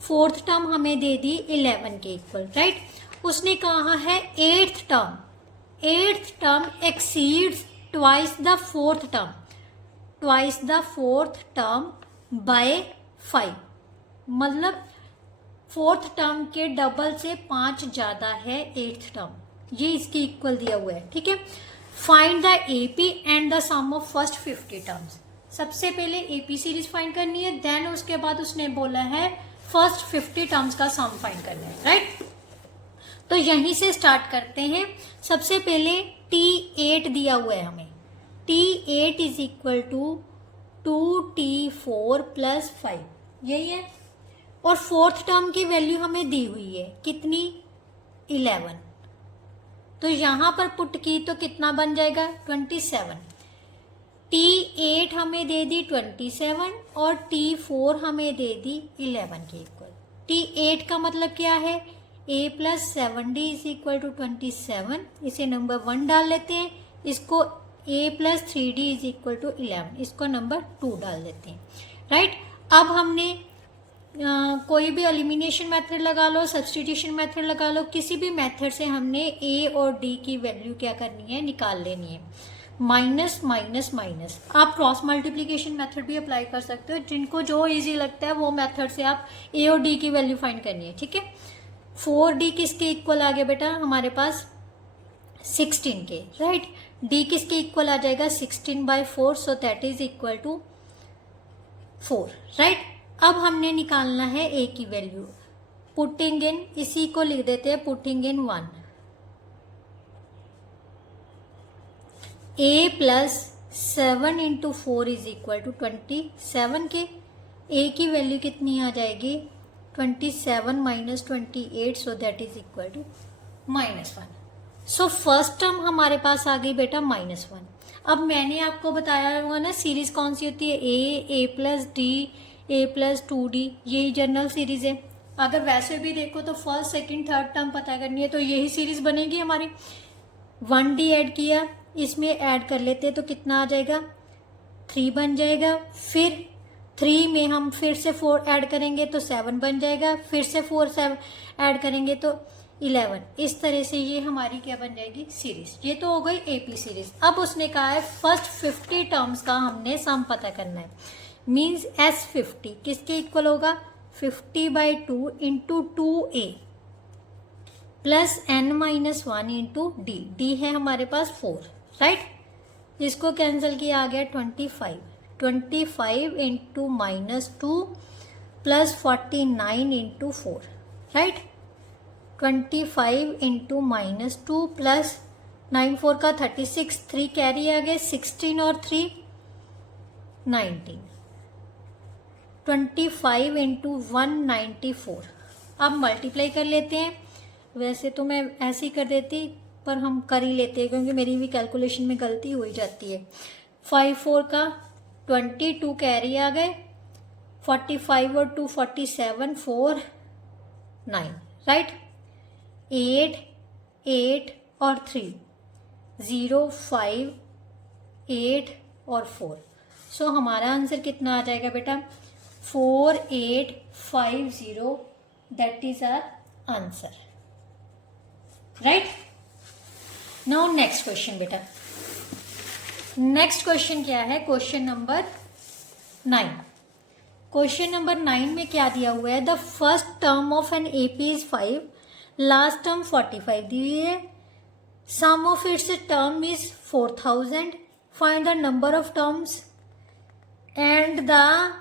फोर्थ टर्म हमें दे दी 11 के इक्वल, राइट। उसने कहा है eighth term exceeds twice the fourth term by 5, मतलब फोर्थ टर्म के डबल से 5 ज्यादा है एट्थ टर्म, ये इसके इक्वल दिया हुआ है, ठीक है। Find the AP and the sum of first 50 terms. सबसे पहले एपी सीरीज फाइंड करनी है, देन उसके बाद उसने बोला है फर्स्ट 50 टर्म्स का सम फाइंड करना है, राइट। तो यहीं से स्टार्ट करते हैं। सबसे पहले T8 दिया हुआ है हमें, T8 is equal to 2T4 + 5, यही है। और फोर्थ टर्म की वैल्यू हमें दी हुई है कितनी 11, तो यहां पर पुट की तो कितना बन जाएगा 27। T8 हमें दे दी 27 और T4 हमें दे दी 11 के इक्वल। T8 का मतलब क्या है, a + 7d is equal to 27, इसे नंबर 1 डाल लेते हैं, इसको a + 3d is equal to 11, इसको नंबर 2 डाल देते हैं, राइट। अब हमने कोई भी एलिमिनेशन मेथड लगा लो, सब्सटीट्यूशन मेथड लगा लो, किसी भी मेथड से हमने a और d की वैल्यू क्या करनी है, निकाल लेनी है। माइनस माइनस माइनस, आप क्रॉस मल्टीप्लीकेशन मेथड भी अप्लाई कर सकते हो, जिनको जो इजी लगता है वो मेथड से आप a और d की वैल्यू फाइंड करनी है, ठीक है। 4d किसके इक्वल आ गया बेटा हमारे पास 16 के, राइट। d किसके इक्वल आ जाएगा 16/4, so that is equal to 4, right. अब हमने निकालना है a की वैल्यू। पुटिंग इन, इसी को लिख देते हैं putting in 1, a plus 7 into 4 is equal to 27 के a की वैल्यू कितनी आ जाएगी 27 minus 28, so that is equal to -1। So first term हमारे पास आ गई बेटा -1। अब मैंने आपको बताया हुआ ना सीरीज कौन सी होती है, A plus D, A plus 2d, यही जनरल सीरीज है। अगर वैसे भी देखो तो फर्स्ट सेकंड थर्ड टर्म पता करनी है तो यही सीरीज बनेगी हमारी। 1d ऐड किया, इसमें ऐड कर लेते हैं तो कितना आ जाएगा 3 बन जाएगा। फिर 3 में हम फिर से 4 ऐड करेंगे तो 7 बन जाएगा, फिर से 4 7 ऐड करेंगे तो 11। इस तरह से ये हमारी क्या बन जाएगी सीरीज। ये तो हो गई एपी सीरीज। अब उसने कहा है फर्स्ट 50 टर्म्स का हमने सम पता करना है, मीन्स S50 किसके इक्वल होगा 50/2 into 2a plus n-1 into D, D है हमारे पास 4, राइट। इसको कैंसिल किया आ गया 25 into -2 plus 49 into 4, right. 25 into -2 plus 9 4 का 36, 3 कैरी आ गए, 16 और 3 19, 25 इंटू 194। अब मल्टीप्लाई कर लेते हैं, वैसे तो मैं ऐसे ही कर देती पर हम कर ही लेते हैं क्योंकि मेरी भी कैलकुलेशन में गलती हो ही जाती है। 5 4 का 22 कैरी आ गए, 45 और 2 47, 4 9, राइट। 8 और 3 0 5 8 और 4, सो हमारा आंसर कितना आ जाएगा बेटा 4850, that is our answer, right. Now next question बेटा, नेक्स्ट क्वेश्चन क्या है, क्वेश्चन नंबर 9। क्वेश्चन नंबर 9 में क्या दिया हुआ है, the first term of an AP is 5, last term 45 दी हुई है, sum of its term is 4000, find the number of terms and the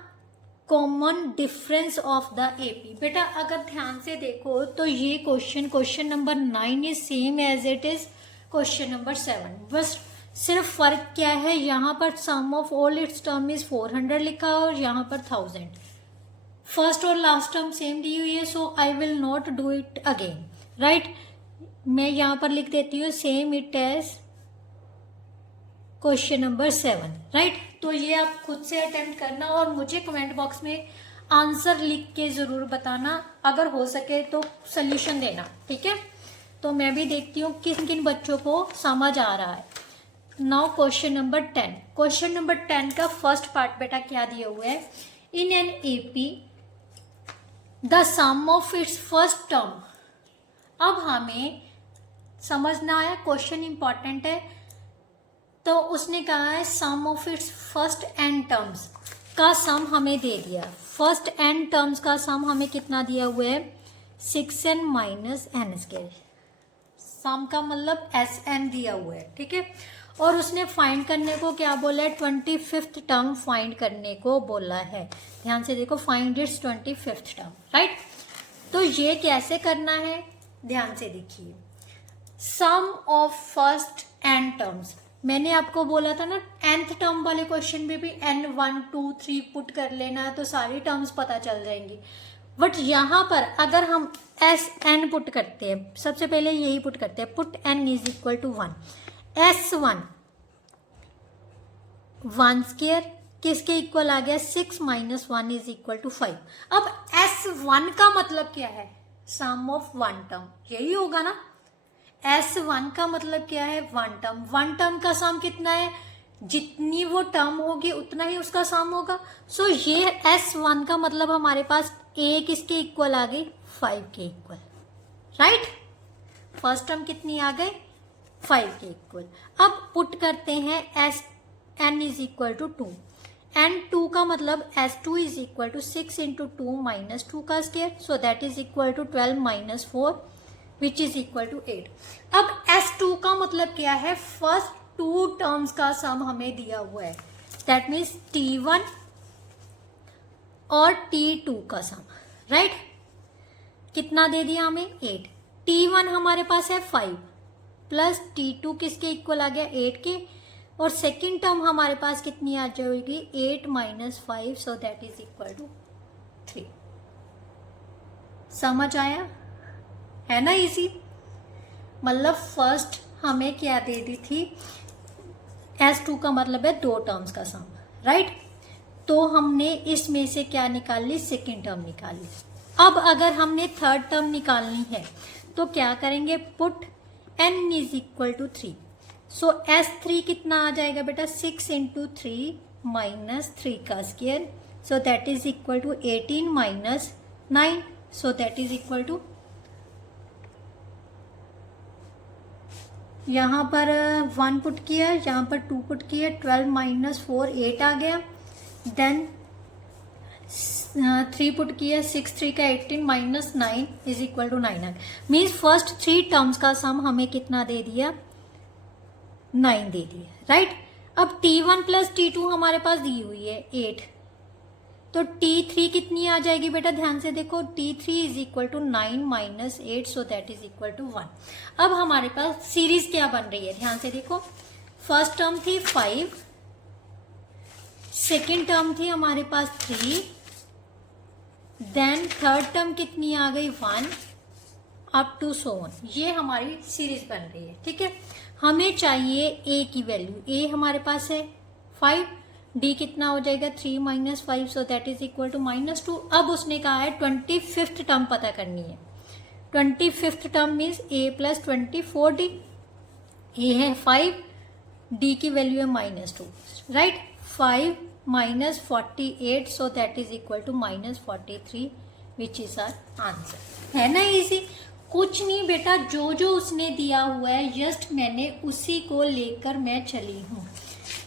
common difference of the AP. बेटा अगर ध्यान से देखो तो ये question number 9 is same as it is question number 7, बस सिर्फ फर्क क्या है, यहाँ पर sum of all its term is 400 लिखा और यहाँ पर 1000। फर्स्ट और लास्ट टर्म सेम दी हुई है, so I will not do it again, right. मैं यहाँ पर लिख देती हूँ same it as question number 7, right. तो ये आप खुद से अटेम्प्ट करना और मुझे कमेंट बॉक्स में आंसर लिख के ज़रूर बताना, अगर हो सके तो सल्यूशन देना, ठीक है। तो मैं भी देखती हूँ किन किन बच्चों को समझ आ रहा है। Now question number 10। Question number 10 का फर्स्ट पार्ट बेटा क्या दिया हुआ है, in an AP the sum of its first term. अब हमें समझना है, क्वेश्चन इंपॉर्टेंट है, तो उसने कहा है sum of its first N terms का सम हमें दे दिया। फर्स्ट एन टर्म्स का सम हमें कितना दिया हुआ है 6n माइनस एन स्क्वायर, सम का मतलब Sn दिया हुआ है, ठीक है। और उसने फाइंड करने को क्या बोला है 25th टर्म फाइंड करने को बोला है। ध्यान से देखो, find its 25th term, right. तो ये कैसे करना है, ध्यान से देखिए। सम ऑफ फर्स्ट एन टर्म्स, मैंने आपको बोला था ना nth टर्म वाले क्वेश्चन में भी n 1 2 3 पुट कर लेना है तो सारी टर्म्स पता चल जाएंगी। बट यहाँ पर अगर हम Sn पुट करते हैं, सबसे पहले यही पुट करते हैं, put n is equal to 1, S1 1 square किसके इक्वल आ गया 6 माइनस 1 इज इक्वल टू 5। अब S1 का मतलब क्या है, सम ऑफ वन टर्म, यही होगा ना। S1 का मतलब क्या है वन टर्म, वन टर्म का सम कितना है, जितनी वो टर्म होगी उतना ही उसका सम होगा। सो ये S1 का मतलब हमारे पास a किसके इक्वल आ गई 5 के इक्वल, राइट। फर्स्ट टर्म कितनी आ गई 5 के इक्वल। अब पुट करते हैं Sn is equal to 2, and 2 का मतलब S2 is equal to 6 into 2 minus 2 का square, so that is equal to 12 minus 4 which is equal to 8। अब S2 का मतलब क्या है, फर्स्ट 2 टर्म्स का सम हमें दिया हुआ है, दैट मीन्स T1 और T2 का सम, राइट। कितना दे दिया हमें 8। T1 हमारे पास है 5 प्लस T2 किसके इक्वल आ गया 8 के, और सेकेंड टर्म हमारे पास कितनी आ जाएगी 8 minus 5, so that is equal to 3। समझ आया है ना इजी। मतलब फर्स्ट हमें क्या दे दी थी, S2 का मतलब है दो टर्म्स का सम, राइट। तो हमने इसमें से क्या निकाल ली, सेकेंड टर्म निकाल ली। अब अगर हमने थर्ड टर्म निकालनी है तो क्या करेंगे, put n is equal to 3। So S3 कितना आ जाएगा बेटा 6 इंटू 3 माइनस 3 का square, so that is equal to 18 minus 9, so that is equal to, यहाँ पर 1 पुट किया, यहाँ पर 2 पुट किया, 12 माइनस 4 8 आ गया, देन 3 पुट किया, 6 3 का 18 माइनस 9 इज इक्वल टू 9 आ गया। मीन्स फर्स्ट 3 टर्म्स का सम हमें कितना दे दिया 9 दे दिया, राइट। अब T1 प्लस T2 हमारे पास दी हुई है 8, तो T3 कितनी आ जाएगी बेटा, ध्यान से देखो, T3 is equal to 9 minus 8, so that is equal to 1। अब हमारे पास सीरीज क्या बन रही है, ध्यान से देखो, फर्स्ट टर्म थी 5, सेकेंड टर्म थी हमारे पास 3, देन थर्ड टर्म कितनी आ गई 1, अप टू सो ऑन। ये हमारी सीरीज बन रही है, ठीक है। हमें चाहिए a की वैल्यू, a हमारे पास है 5, d कितना हो जाएगा 3 minus 5, so that is equal to -2। अब उसने कहा है 25th टर्म पता करनी है। 25th term means a plus 24d, a है 5, d की वैल्यू है -2, right. 5 minus 48, so that is equal to -43, which is our answer. है ना इजी, कुछ नहीं बेटा, जो जो उसने दिया हुआ है जस्ट मैंने उसी को लेकर मैं चली हूं।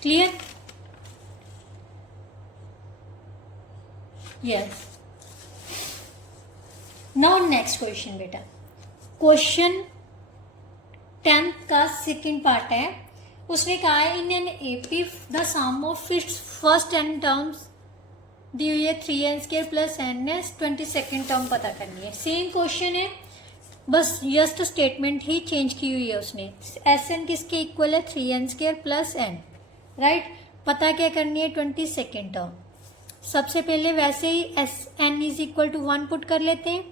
Clear, yes. Now next question बेटा, क्वेश्चन 10th का सेकेंड पार्ट है। उसने कहा है in an AP the sum of first n terms दी हुई है 3n² plus ns, 22nd term पता करनी है। सेम क्वेश्चन है, बस जस्ट स्टेटमेंट ही चेंज की हुई है उसने। Sn किसके इक्वल है 3n² प्लस n, राइट। पता क्या करनी है 22nd टर्म। सबसे पहले वैसे ही Sn is equal to 1 put कर लेते हैं,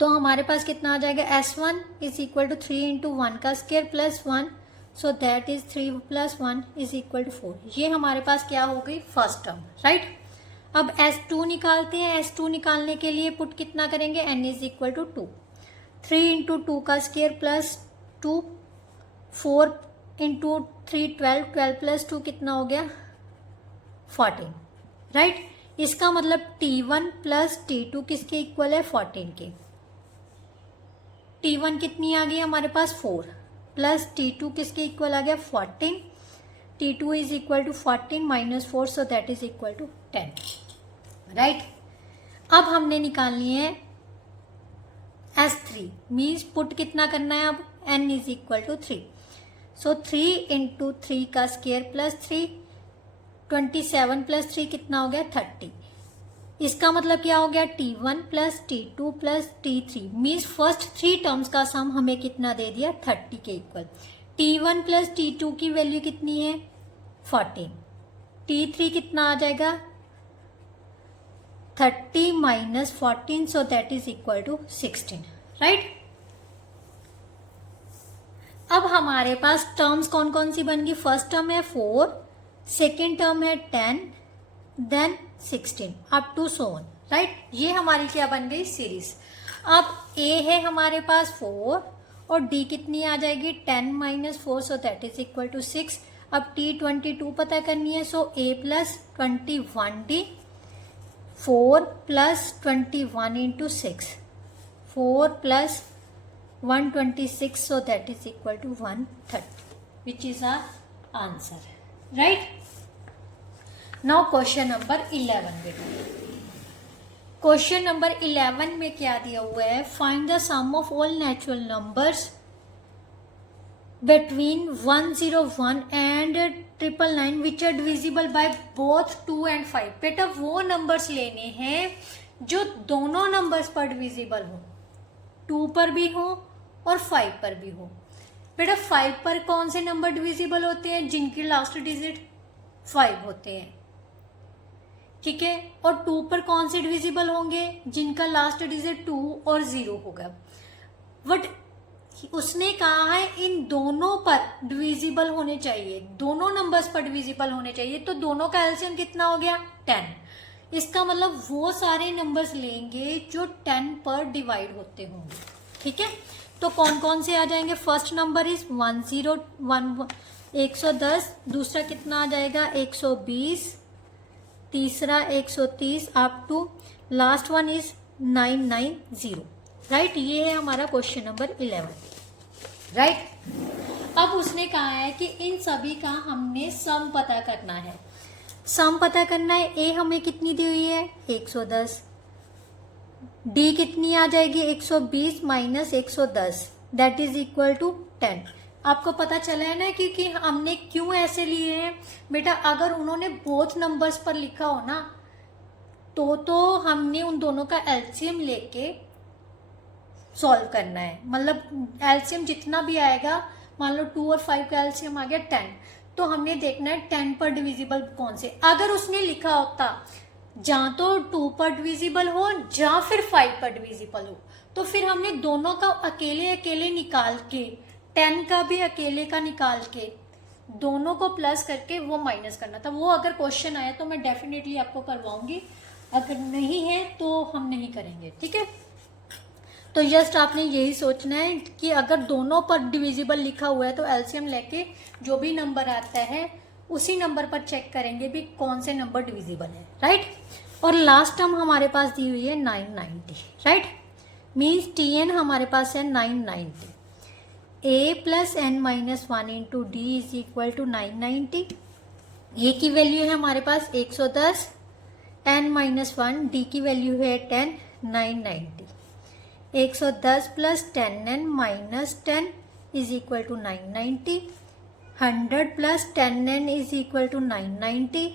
तो हमारे पास कितना आ जाएगा S1 is equal to 3 into 1 का square plus 1, so that is 3 plus 1 is equal to 4। ये हमारे पास क्या हो गई फर्स्ट टर्म, राइट। अब S2 निकालते हैं। S2 निकालने के लिए पुट कितना करेंगे, n is equal to 2, 3 into 2 का स्क्वायर प्लस 2, 4 इंटू 3 12, 12 प्लस 2 कितना हो गया 14, राइट। इसका मतलब T1 प्लस T2 किसके इक्वल है 14 के। T1 कितनी आ गई हमारे पास 4, प्लस T2 किसके इक्वल आ गया 14, T2 is equal to 14 minus 4, so that is equal to 10, right. अब हमने निकालनी है S3, मीन्स पुट कितना करना है अब, n is equal to 3, so 3 into 3 का स्क्वायर प्लस 3, 27 प्लस 3 कितना हो गया 30। इसका मतलब क्या हो गया T1 plus T2 plus T3, means first 3 terms का सम हमें कितना दे दिया 30 के इक्वल। T1 प्लस T2 की वैल्यू कितनी है 14, T3 कितना आ जाएगा 30 minus 14, so that is equal to 16, right. अब हमारे पास टर्म्स कौन कौन सी बन गई, फर्स्ट टर्म है 4, सेकेंड टर्म है 10, then 16 up to so on, right. ये हमारी क्या बन गई सीरीज। अब a है हमारे पास 4 और d कितनी आ जाएगी 10 minus 4, so that is equal to 6। अब t 22 पता करनी है, so a plus 21d, 4 plus 21 into 6, 4 plus 126, so that is equal to 130, which is our answer, right. Now question number 11 बेटा, क्वेश्चन नंबर 11 में क्या दिया हुआ है, find the sum of all natural numbers between 101 and 999 which are divisible by both 2 and 5। बेटा वो numbers लेने हैं जो दोनों नंबर्स पर डिविजिबल हो, 2 पर भी हो और 5 पर भी हो। बेटा 5 पर कौन से नंबर डिविजिबल होते हैं? जिनकी लास्ट डिजिट 5 होते हैं, ठीक है। और 2 पर कौन से डिविजिबल होंगे? जिनका लास्ट डिजिट 2 और 0 होगा। बट उसने कहा है इन दोनों पर डिविजिबल होने चाहिए, दोनों नंबर्स पर डिविजिबल होने चाहिए। तो दोनों का एलसीएम कितना हो गया? 10। इसका मतलब वो सारे नंबर्स लेंगे जो 10 पर डिवाइड होते होंगे, ठीक है। तो कौन कौन से आ जाएंगे? फर्स्ट नंबर इज 110, दूसरा कितना आ जाएगा? 120, तीसरा 130 up to last one is 990, right. ये है हमारा क्वेश्चन नंबर 11, राइट। अब उसने कहा है कि इन सभी का हमने सम पता करना है। सम पता करना है। ए हमें कितनी दी हुई है? 110। डी कितनी आ जाएगी? 120 minus 110 that is equal to 10। आपको पता चला है ना क्योंकि हमने क्यों ऐसे लिए हैं बेटा। अगर उन्होंने बोथ नंबर्स पर लिखा हो ना तो हमने उन दोनों का एलसीएम लेके सॉल्व करना है। मतलब एलसीएम जितना भी आएगा, मान लो 2 और 5 का एलसीएम आ गया 10, तो हमने देखना है 10 पर डिविजिबल कौन से। अगर उसने लिखा होता जहाँ तो 2 पर डिविजिबल हो या फिर 5 पर डिविजिबल हो, तो फिर हमने दोनों का अकेले अकेले निकाल के, 10 का भी अकेले का निकाल के, दोनों को प्लस करके वो माइनस करना था। वो अगर क्वेश्चन आया तो मैं डेफिनेटली आपको करवाऊंगी, अगर नहीं है तो हम नहीं करेंगे, ठीक है। तो जस्ट आपने यही सोचना है कि अगर दोनों पर डिविजिबल लिखा हुआ है तो एलसीएम लेके जो भी नंबर आता है उसी नंबर पर चेक करेंगे भी कौन से नंबर डिविजिबल है, राइट। और लास्ट टर्म हमारे पास दी हुई है 990, राइट। मीन्स टीएन हमारे पास है 990। A plus N minus 1 into D is equal to 990। A की वैल्यू है हमारे पास 110, एन माइनस 1, डी की वैल्यू है 10, 990। 110 plus 10n minus 10 is equal to 990। 100 plus 10n is equal to 990।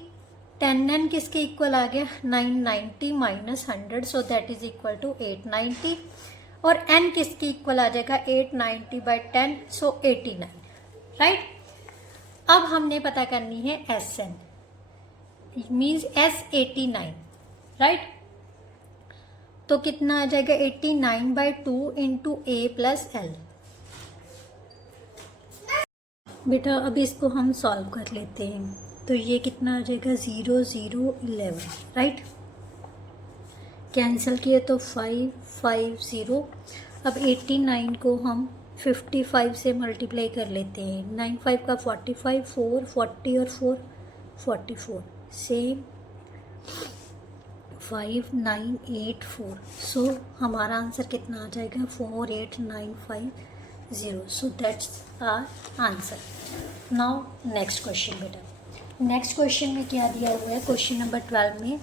10n किसके इक्वल आ गया? 990 minus 100, so that is equal to 890। और n किसके इक्वल आ जाएगा? 890 बाई 10, सो 89, राइट। अब हमने पता करनी है Sn, मीन्स S89, राइट। तो कितना आ जाएगा? 89 by 2 into A plus L. बेटा अब इसको हम सॉल्व कर लेते हैं। तो ये कितना आ जाएगा? 0 0 11, राइट। कैंसिल किए तो 5 5 0। अब 89 को हम 55 से मल्टीप्लाई कर लेते हैं। 9 5 का 45, 4 40 और 4 44, सेम 5984। सो हमारा आंसर कितना आ जाएगा? 48950। So that's our answer. Now next question बेटा। नेक्स्ट क्वेश्चन में क्या दिया हुआ है? क्वेश्चन नंबर 12 में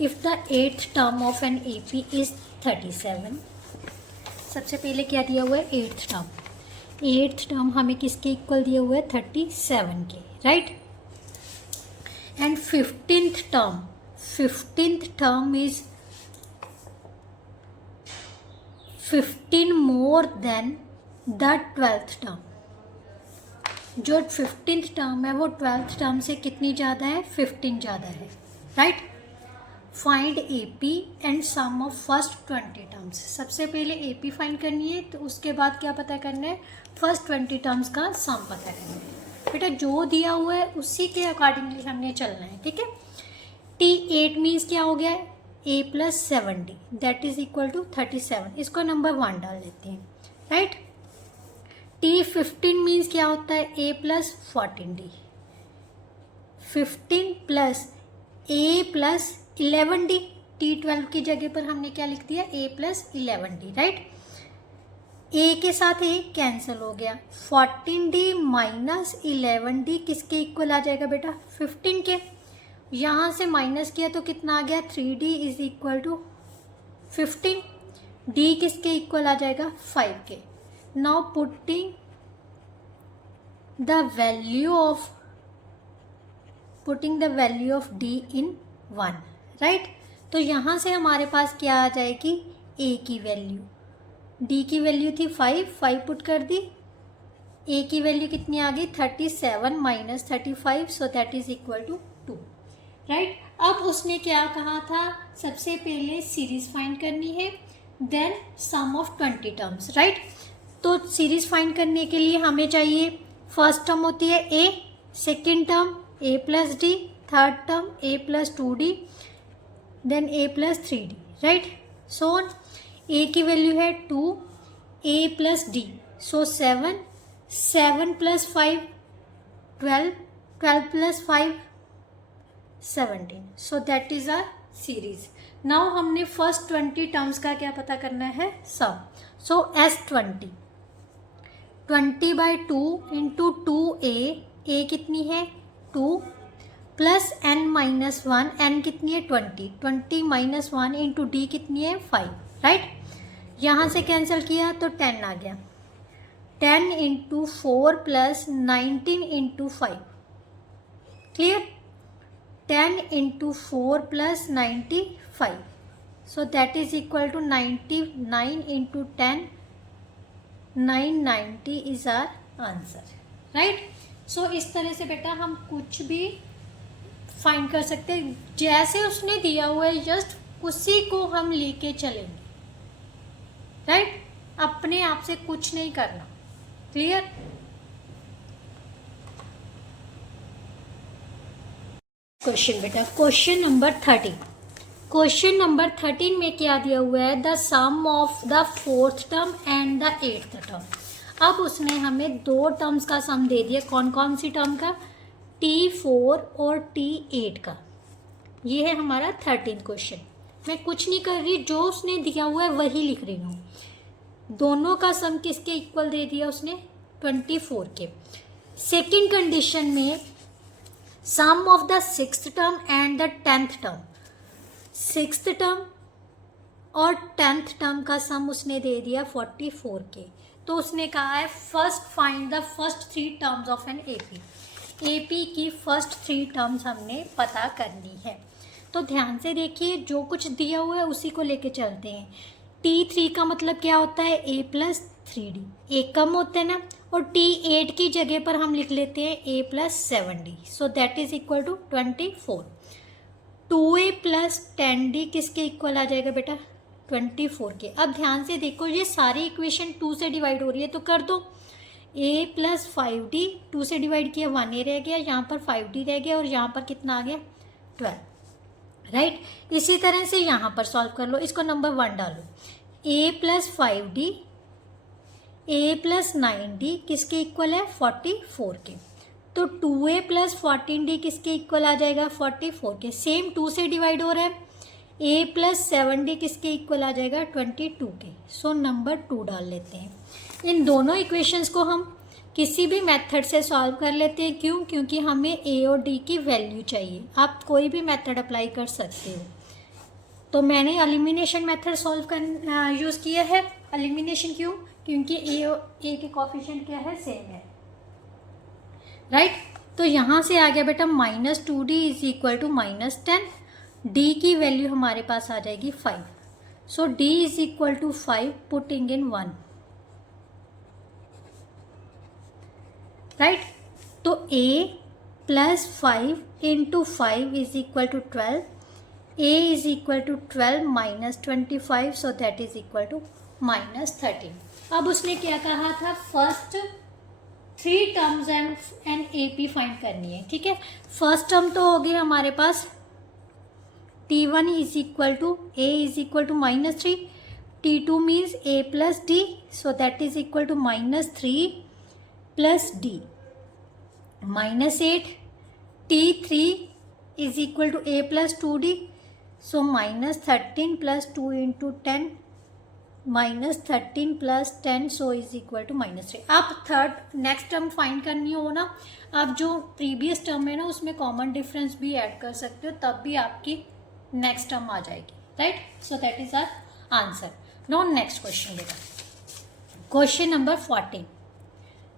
if the 8th term of an AP is 37। सबसे पहले क्या दिया हुआ है? 8th term. 8th टर्म हमें किसके इक्वल दिया हुआ है? 37 के, right. And 15th term is 15 more than the 12th term. जो 15th टर्म है वो 12th टर्म से कितनी ज़्यादा है? 15 ज़्यादा है, right. Find AP and sum of first 20 terms. सबसे पहले एपी फाइंड करनी है, तो उसके बाद क्या पता करना है? फर्स्ट 20 टर्म्स का सम पता करना है। बेटा जो दिया हुआ है उसी के अकॉर्डिंगली हमने चलना है, ठीक है। T8 मीन्स क्या हो गया? a plus 7d that is equal to 37। इसको नंबर 1 डाल लेते हैं, राइट। T15 मीन्स क्या होता है? a plus 14d। 15 plus a plus 11d। T12 की जगह पर हमने क्या लिख दिया? a plus 11d, right. a के साथ a कैंसिल हो गया। 14d माइनस 11d किसके इक्वल आ जाएगा बेटा? 15 के। यहाँ से माइनस किया तो कितना आ गया? 3d is equal to 15। d किसके इक्वल आ जाएगा? 5 के। Now putting the value of d in 1, right. तो यहाँ से हमारे पास क्या आ जाएगी, ए की वैल्यू, डी की वैल्यू थी 5 पुट कर दी, ए की वैल्यू कितनी आ गई 37 minus 35, so that is equal to 2, right. अब उसने क्या कहा था, सबसे पहले सीरीज फाइंड करनी है, then sum of 20 terms, right. तो सीरीज फाइंड करने के लिए हमें चाहिए, फर्स्ट टर्म होती है A, second term A plus D, third term A plus 2d, then A plus 3d, right. So on, A की वैल्यू है 2, A plus D, so 7 plus 5 12, 12 plus 5 17, so that is our series. Now हमने first 20 terms का क्या पता करना है, सम। सो S20 20/2 into 2a कितनी है 2, प्लस n-1, n कितनी है 20 माइनस 1 इंटू डी कितनी है 5, राइट। यहाँ से कैंसिल किया तो 10 आ गया, 10 into 4 plus 19 into 5, clear, 10 into 4 plus 95, so that is equal to 99 into 10, 990 is our answer, right. So इस तरह से बेटा हम कुछ भी फाइंड कर सकते हैं, जैसे उसने दिया हुआ है जस्ट उसी को हम लेके चलेंगे, राइट। अपने आप से कुछ नहीं करना, क्लियर। क्वेश्चन बेटा, क्वेश्चन नंबर 13, क्वेश्चन नंबर 13 में क्या दिया हुआ है, the sum of the 4th term and the 8th term. अब उसने हमें 2 टर्म्स का सम दे दिया, कौन कौन सी टर्म का, T4 और T8 का। ये है हमारा 13 क्वेश्चन। मैं कुछ नहीं कर रही, जो उसने दिया हुआ है वही लिख रही हूँ। दोनों का सम किसके इक्वल दे दिया उसने, 24 के। सेकेंड कंडीशन में sum of the 6th term and the 10th term, 6th term और 10th टर्म का सम उसने दे दिया 44 के। तो उसने कहा है first find the first 3 terms of an AP. AP की फर्स्ट 3 टर्म्स हमने पता करनी है। तो ध्यान से देखिए, जो कुछ दिया हुआ है उसी को लेके चलते हैं। T3 का मतलब क्या होता है, a प्लस 3d, एक कम होता है ना, और T8 की जगह पर हम लिख लेते हैं a plus 7d, so that is equal to 24। 2a plus 10d किसके इक्वल आ जाएगा बेटा, 24 के। अब ध्यान से देखो, ये सारी इक्वेशन 2 से डिवाइड हो रही है, तो कर दो। a प्लस 5d, 2 से डिवाइड किया 1a रह गया, यहाँ पर 5d रह गया, और यहाँ पर कितना आ गया 12, राइट। इसी तरह से यहाँ पर सॉल्व कर लो, इसको नंबर 1 डालो। a plus 5d, a plus 9d किसके इक्वल है, 44 के। तो 2a प्लस 14d किसके इक्वल आ जाएगा, 44 के। सेम 2 से डिवाइड हो रहा है। a प्लस 7d किसके इक्वल आ जाएगा, 22 के। सो नंबर 2 डाल लेते हैं। इन दोनों इक्वेशंस को हम किसी भी मेथड से सॉल्व कर लेते हैं। क्यों, क्योंकि हमें a और d की वैल्यू चाहिए। आप कोई भी मेथड अप्लाई कर सकते हो। तो मैंने एलिमिनेशन मेथड सॉल्व कर यूज़ किया है। एलिमिनेशन क्यों, क्योंकि a के कोफिशिएंट क्या है, सेम है, राइट। तो यहाँ से आ गया बेटा -2d is equal to -10, d की वैल्यू हमारे पास आ जाएगी 5। So d is equal to 5 putting in 1, right. तो a plus 5 into 5 is equal to 12, a is equal to 12 minus 25, so that is equal to -13। अब उसने क्या कहा था, first 3 terms and AP find करनी है, ठीक है। फर्स्ट टर्म तो हो गई हमारे पास T1 is equal to a is equal to -3, T2 means a plus d, so that is equal to -3 plus d, -8, T3 is equal to a plus 2d, so -13 plus 2 into 10, -13 plus 10, so is equal to -3। आप third next term find करनी हो ना, आप जो previous term है ना उसमें common difference भी ऐड कर सकते हो, तब भी आपकी नेक्स्ट टर्म आ जाएगी, right. So that is our answer. Now next question बेटा, क्वेश्चन नंबर 14।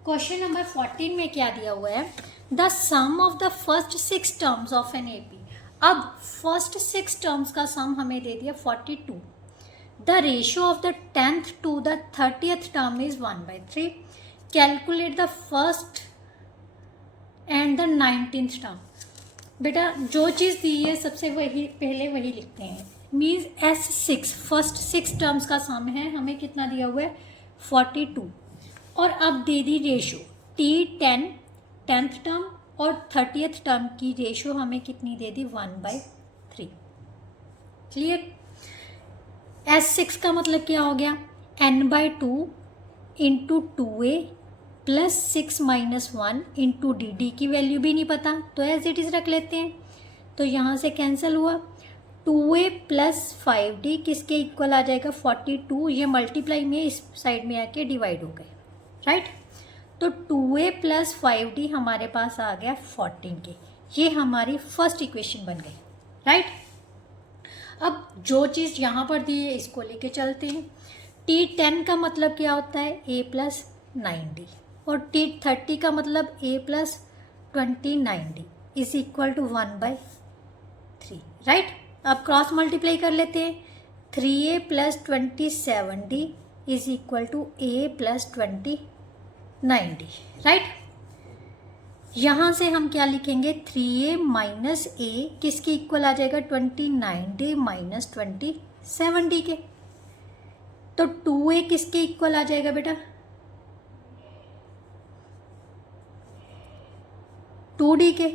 क्वेश्चन नंबर 14 में क्या दिया हुआ है, the sum of the first 6 terms of an AP. अब फर्स्ट 6 टर्म्स का सम हमें दे दिया 42. The ratio of the 10th to the 30th term is 1/3. Calculate the first and the 19th term. बेटा जो चीज़ दी है सबसे पहले वही लिखते हैं. मीन्स S6 फर्स्ट 6 टर्म्स का सम है, हमें कितना दिया हुआ है 42. और अब दे दी रेशो T10 10th टर्म और 30th टर्म की रेशो हमें कितनी दे दी 1/3. क्लियर. S6 का मतलब क्या हो गया n/2 into 2a plus 6 minus 1 into d की वैल्यू भी नहीं पता तो एज इट इज़ रख लेते हैं. तो यहाँ से कैंसिल हुआ. 2a प्लस 5d किसके इक्वल आ जाएगा 42. ये मल्टीप्लाई में इस साइड में आके डिवाइड हो गए. राइट. तो 2a प्लस 5d हमारे पास आ गया 14 के. ये हमारी फर्स्ट इक्वेशन बन गई. राइट. अब जो चीज़ यहाँ पर दी है इसको लेके चलते हैं. T10 का मतलब क्या होता है a प्लस 9d और T30 का मतलब a plus 29d is equal to 1/3. Right. अब क्रॉस मल्टीप्लाई कर लेते हैं. 3a plus 27d is equal to a plus 29d. Right. यहाँ से हम क्या लिखेंगे 3a माइनस a किसके इक्वल आ जाएगा 29d माइनस 27d के. तो 2a किसके इक्वल आ जाएगा बेटा 2d के.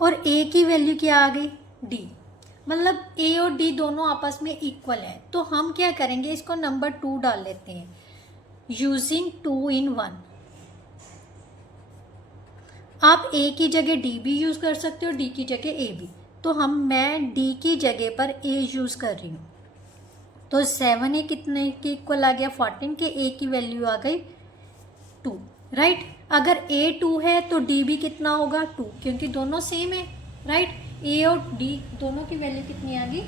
और a की वैल्यू क्या आ गई d. मतलब a और d दोनों आपस में इक्वल है. तो हम क्या करेंगे इसको नंबर 2 डाल लेते हैं यूजिंग 2 in 1. आप a की जगह d भी यूज़ कर सकते हो d की जगह a भी. तो मैं d की जगह पर a यूज़ कर रही हूँ. तो 7a कितने के इक्वल आ गया 14 के. a की वैल्यू आ गई 2. राइट. अगर a 2 है तो d भी कितना होगा 2 क्योंकि दोनों सेम है. राइट. a और d दोनों की वैल्यू कितनी आ गई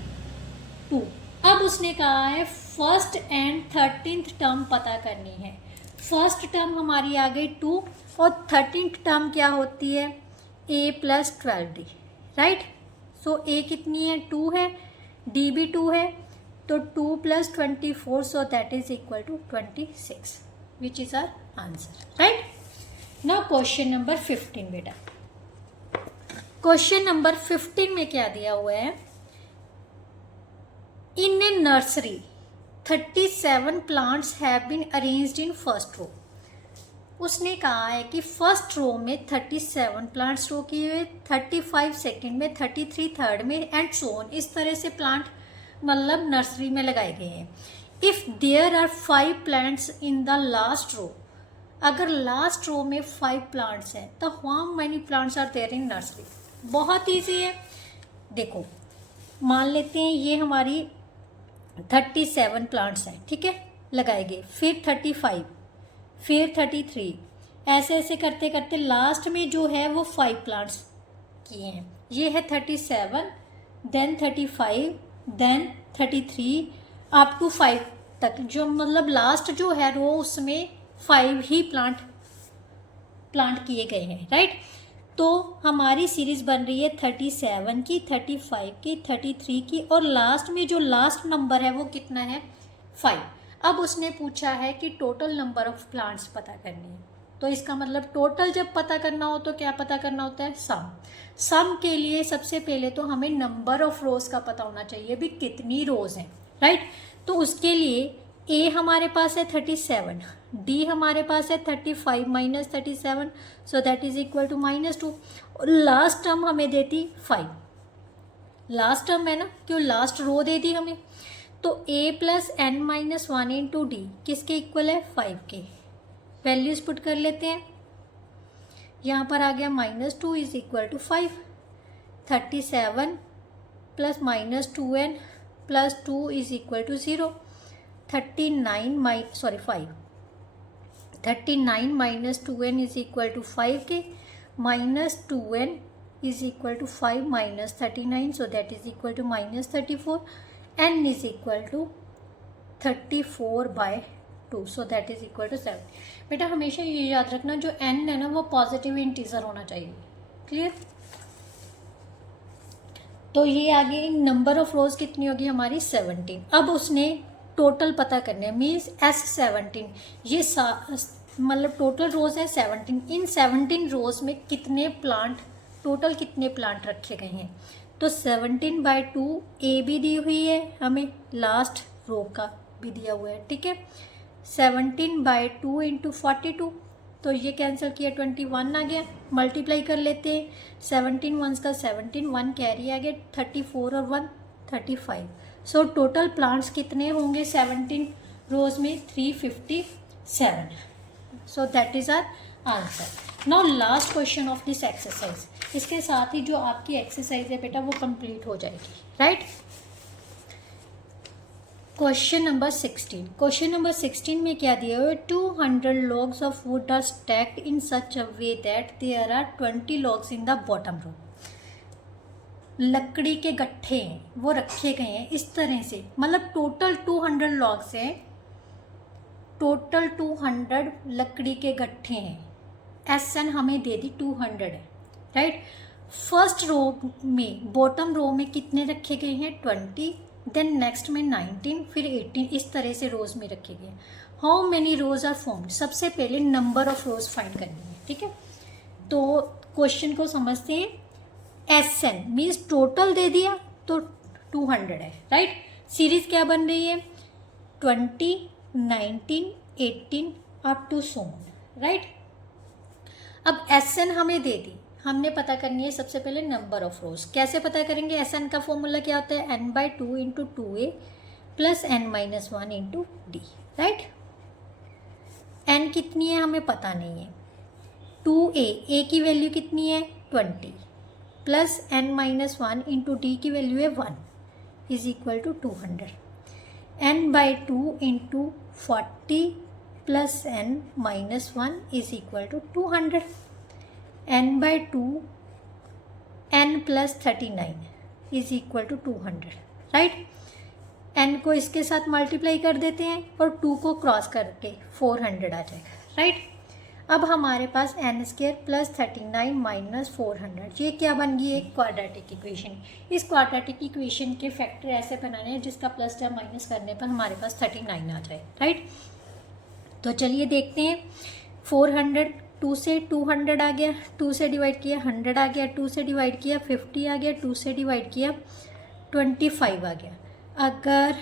2. अब उसने कहा है फर्स्ट एंड 13th टर्म पता करनी है. फर्स्ट टर्म हमारी आ गई 2 और 13th टर्म क्या होती है a plus 12d. Right. So a कितनी है 2 है d भी 2 है. तो 2 plus 24 so that is equal to 26 which is our answer. Right. Now question number 15 बेटा. क्वेश्चन नंबर 15 में क्या दिया हुआ है. In a nursery 37 plants have been arranged in first row. उसने कहा है कि फर्स्ट रो में 37 प्लांट्स रो किए हुए, 35 सेकेंड में, 33 थर्ड में एंड सो ऑन. इस तरह से प्लांट मतलब नर्सरी में लगाए गए हैं. If there are 5 plants in the last row. अगर लास्ट रो में 5 प्लांट्स हैं तो how many plants are there in nursery. बहुत ईजी है. देखो मान लेते हैं ये हमारी 37 प्लांट्स हैं. ठीक है लगाए गए. फिर 35 फिर 33 ऐसे ऐसे करते करते लास्ट में जो है वो 5 प्लांट्स किए हैं. ये है 37 देन 35 देन 33 अप टू 5 तक. जो मतलब लास्ट जो है रो उसमें 5 ही प्लांट किए गए हैं. राइट. तो हमारी सीरीज बन रही है 37 की, 35 की, 33 की और लास्ट में जो लास्ट नंबर है वो कितना है 5. अब उसने पूछा है कि टोटल नंबर ऑफ प्लांट्स पता करनी है. तो इसका मतलब टोटल जब पता करना हो तो क्या पता करना होता है सम. सम के लिए सबसे पहले तो हमें नंबर ऑफ रोज का पता होना चाहिए भी कितनी रोज हैं. राइट. तो उसके लिए a हमारे पास है 37, d हमारे पास है 35 minus 37 so that is equal to -2. और लास्ट टर्म हमें देती 5. लास्ट टर्म है ना क्यों लास्ट रो दे दी हमें. तो a plus n minus 1 into D किसके इक्वल है 5 के. वैल्यूज पुट कर लेते हैं. यहाँ पर आ गया -2 is equal to 5. 37 plus -2n plus 2 is equal to 0. 39 minus 2n is equal to 5 के. -2n is equal to 5 minus 39 so that is equal to -34. n is equal to 34/2 so that is equal to 7. बेटा हमेशा ये याद रखना जो n है ना वो पॉजिटिव इंटीजर होना चाहिए. क्लियर. तो ये आगे नंबर ऑफ रोज कितनी होगी हमारी 17। अब उसने टोटल पता करने है, मीन्स S17, ये मतलब टोटल रोज है 17। इन 17 रोज में कितने प्लांट, टोटल कितने प्लांट रखे गए हैं। तो 17/2 ए भी दी हुई है हमें, लास्ट रो का भी दिया हुआ है, ठीक है। 17/2 इंटू 42, तो ये कैंसिल किया 21 आ गया। मल्टीप्लाई कर लेते हैं, 17 वंस का 17, 1 कैरी आ गया, 34 और 1 35। सो टोटल प्लांट्स कितने होंगे 17 रोज में, 357। So that is our answer. Now last question of this exercise, इसके साथ ही जो आपकी एक्सरसाइज है बेटा वो कंप्लीट हो जाएगी, right. Question number 16। Question number 16 में क्या दिया हुआ है, 200 logs of wood are stacked in such a way that there are 20 logs in the bottom row. लकड़ी के गट्ठे हैं वो रखे गए हैं इस तरह से, मतलब टोटल 200 logs हैं, टोटल 200 लकड़ी के गट्ठे हैं। SN हमें दे दी 200 है, राइट। फर्स्ट रो में, बॉटम रो में कितने रखे गए हैं 20, देन नेक्स्ट में 19, फिर 18, इस तरह से रोज में रखे गए। How many rows are formed, सबसे पहले नंबर ऑफ रोज फाइंड करनी है, ठीक है। तो क्वेश्चन को समझते हैं। SN मीन्स टोटल दे दिया तो 200 है, राइट। सीरीज क्या बन रही है 20, 19, 18 up to so on, right. अब SN हमें दे दी, हमने पता करनी है सबसे पहले नंबर ऑफ रोज। कैसे पता करेंगे, SN का फॉर्मूला क्या होता है, n/2 into 2a plus n-1 into D, right. n कितनी है हमें पता नहीं है, 2a, a की वैल्यू कितनी है 20, प्लस n-1 इंटू डी की वैल्यू है 1 is equal to 200। n/2 into 40 plus n-1 is equal to 200। n/2 n plus 39 is equal to 200, right. n को इसके साथ मल्टीप्लाई कर देते हैं और 2 को क्रॉस करके 400 आ जाएगा, राइट। अब हमारे पास n² प्लस 39 माइनस 400, ये क्या बन गई, एक क्वाड्रेटिक इक्वेशन। इस क्वाड्रेटिक इक्वेशन के फैक्टर ऐसे बनाने हैं जिसका प्लस या माइनस करने पर हमारे पास 39 आ जाए, राइट। तो चलिए देखते हैं। 400, 2 से 200 आ गया, 2 से डिवाइड किया 100 आ गया, 2 से डिवाइड किया 50 आ गया, 2 से डिवाइड किया 25 आ गया। अगर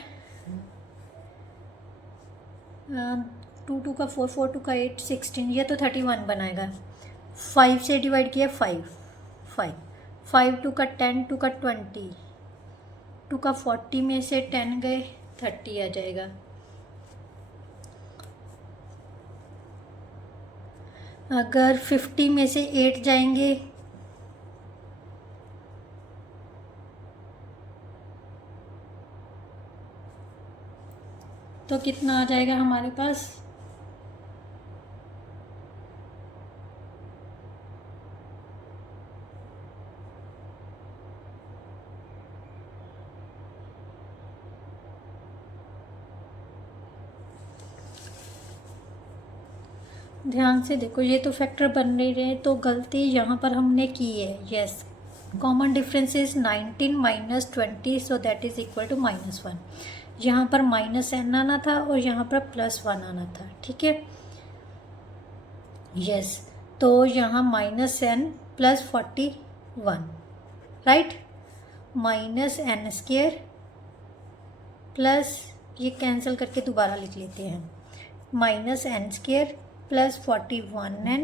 2 का 4, 4 का 8, 16, ये तो 31 बनाएगा। 5 से डिवाइड किया 5, 5 2 का 10, 2 का 20, 2 का 40 में से 10 गए 30 आ जाएगा। अगर 50 में से 8 जाएंगे तो कितना आ जाएगा हमारे पास, ध्यान से देखो, ये तो फैक्टर बन नहीं रहे, तो गलती यहाँ पर हमने की है। Yes, common difference is 19 minus 20, so that is equal to -1। यहाँ पर -n आना था और यहाँ पर +1 आना था, ठीक है। यस, तो यहाँ -n plus 41, right. -n² plus, ये कैंसिल करके दोबारा लिख लेते हैं, -n² plus 41n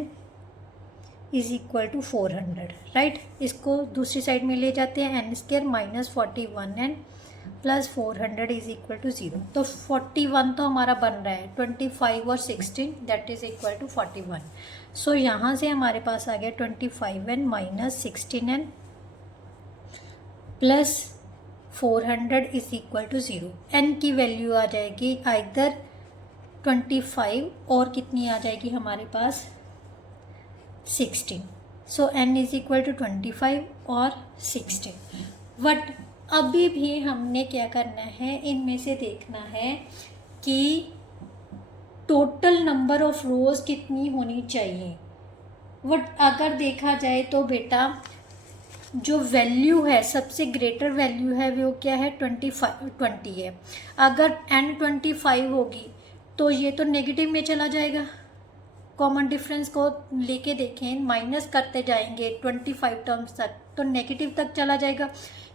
is equal to 400, right. इसको दूसरी साइड में ले जाते हैं, n² minus 41n plus 400 is equal to 0। तो 41 तो हमारा बन रहा है, 25 और 16 that is equal to 41। So यहाँ से हमारे पास आ गया 25n minus 16n plus 400 is equal to 0। n की वैल्यू आ जाएगी आइदर 25 और कितनी आ जाएगी हमारे पास 16। So n is equal to 25 और 16। बट अभी भी हमने क्या करना है, इनमें से देखना है कि टोटल नंबर ऑफ रोज कितनी होनी चाहिए। बट अगर देखा जाए तो बेटा जो वैल्यू है, सबसे ग्रेटर वैल्यू है वो क्या है, 20 है। अगर n 25 होगी तो ये तो नेगेटिव में चला जाएगा। कॉमन डिफरेंस को लेके देखें, माइनस करते जाएंगे 25 टर्म्स तक तो नेगेटिव तक चला जाएगा।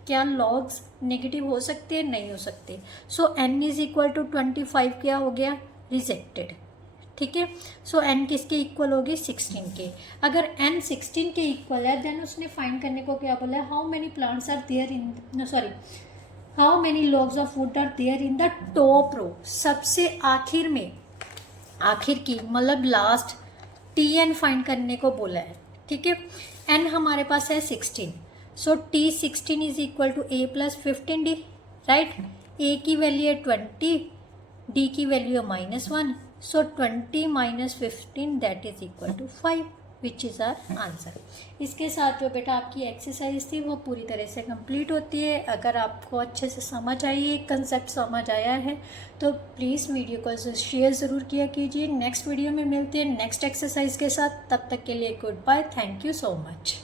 क्या लॉग्स नेगेटिव हो सकते हैं? नहीं हो सकते। सो n इज इक्वल टू 25 क्या हो गया, रिजेक्टेड। ठीक है, सो n किसके इक्वल होगी, 16 के। अगर n 16 के इक्वल है देन उसने फाइंड करने को क्या बोला है, how many plants are there in, sorry, how many logs of wood are there in the top row, सबसे आखिर में, आखिर की मतलब लास्ट, tn फाइंड करने को बोला है। ठीक है, n हमारे पास है 16, so t16 is equal to a plus 15d, right. a की वैल्यू है 20, d की वैल्यू है -1, so 20 minus 15 that is equal to 5, which is our answer. इसके साथ जो बेटा आपकी एक्सरसाइज थी वो पूरी तरह से कंप्लीट होती है। अगर आपको अच्छे से समझ आई है, कंसेप्ट समझ आया है, तो प्लीज़ वीडियो को शेयर ज़रूर किया कीजिए। नेक्स्ट वीडियो में मिलते हैं नेक्स्ट एक्सरसाइज के साथ, तब तक के लिए goodbye, thank you so much.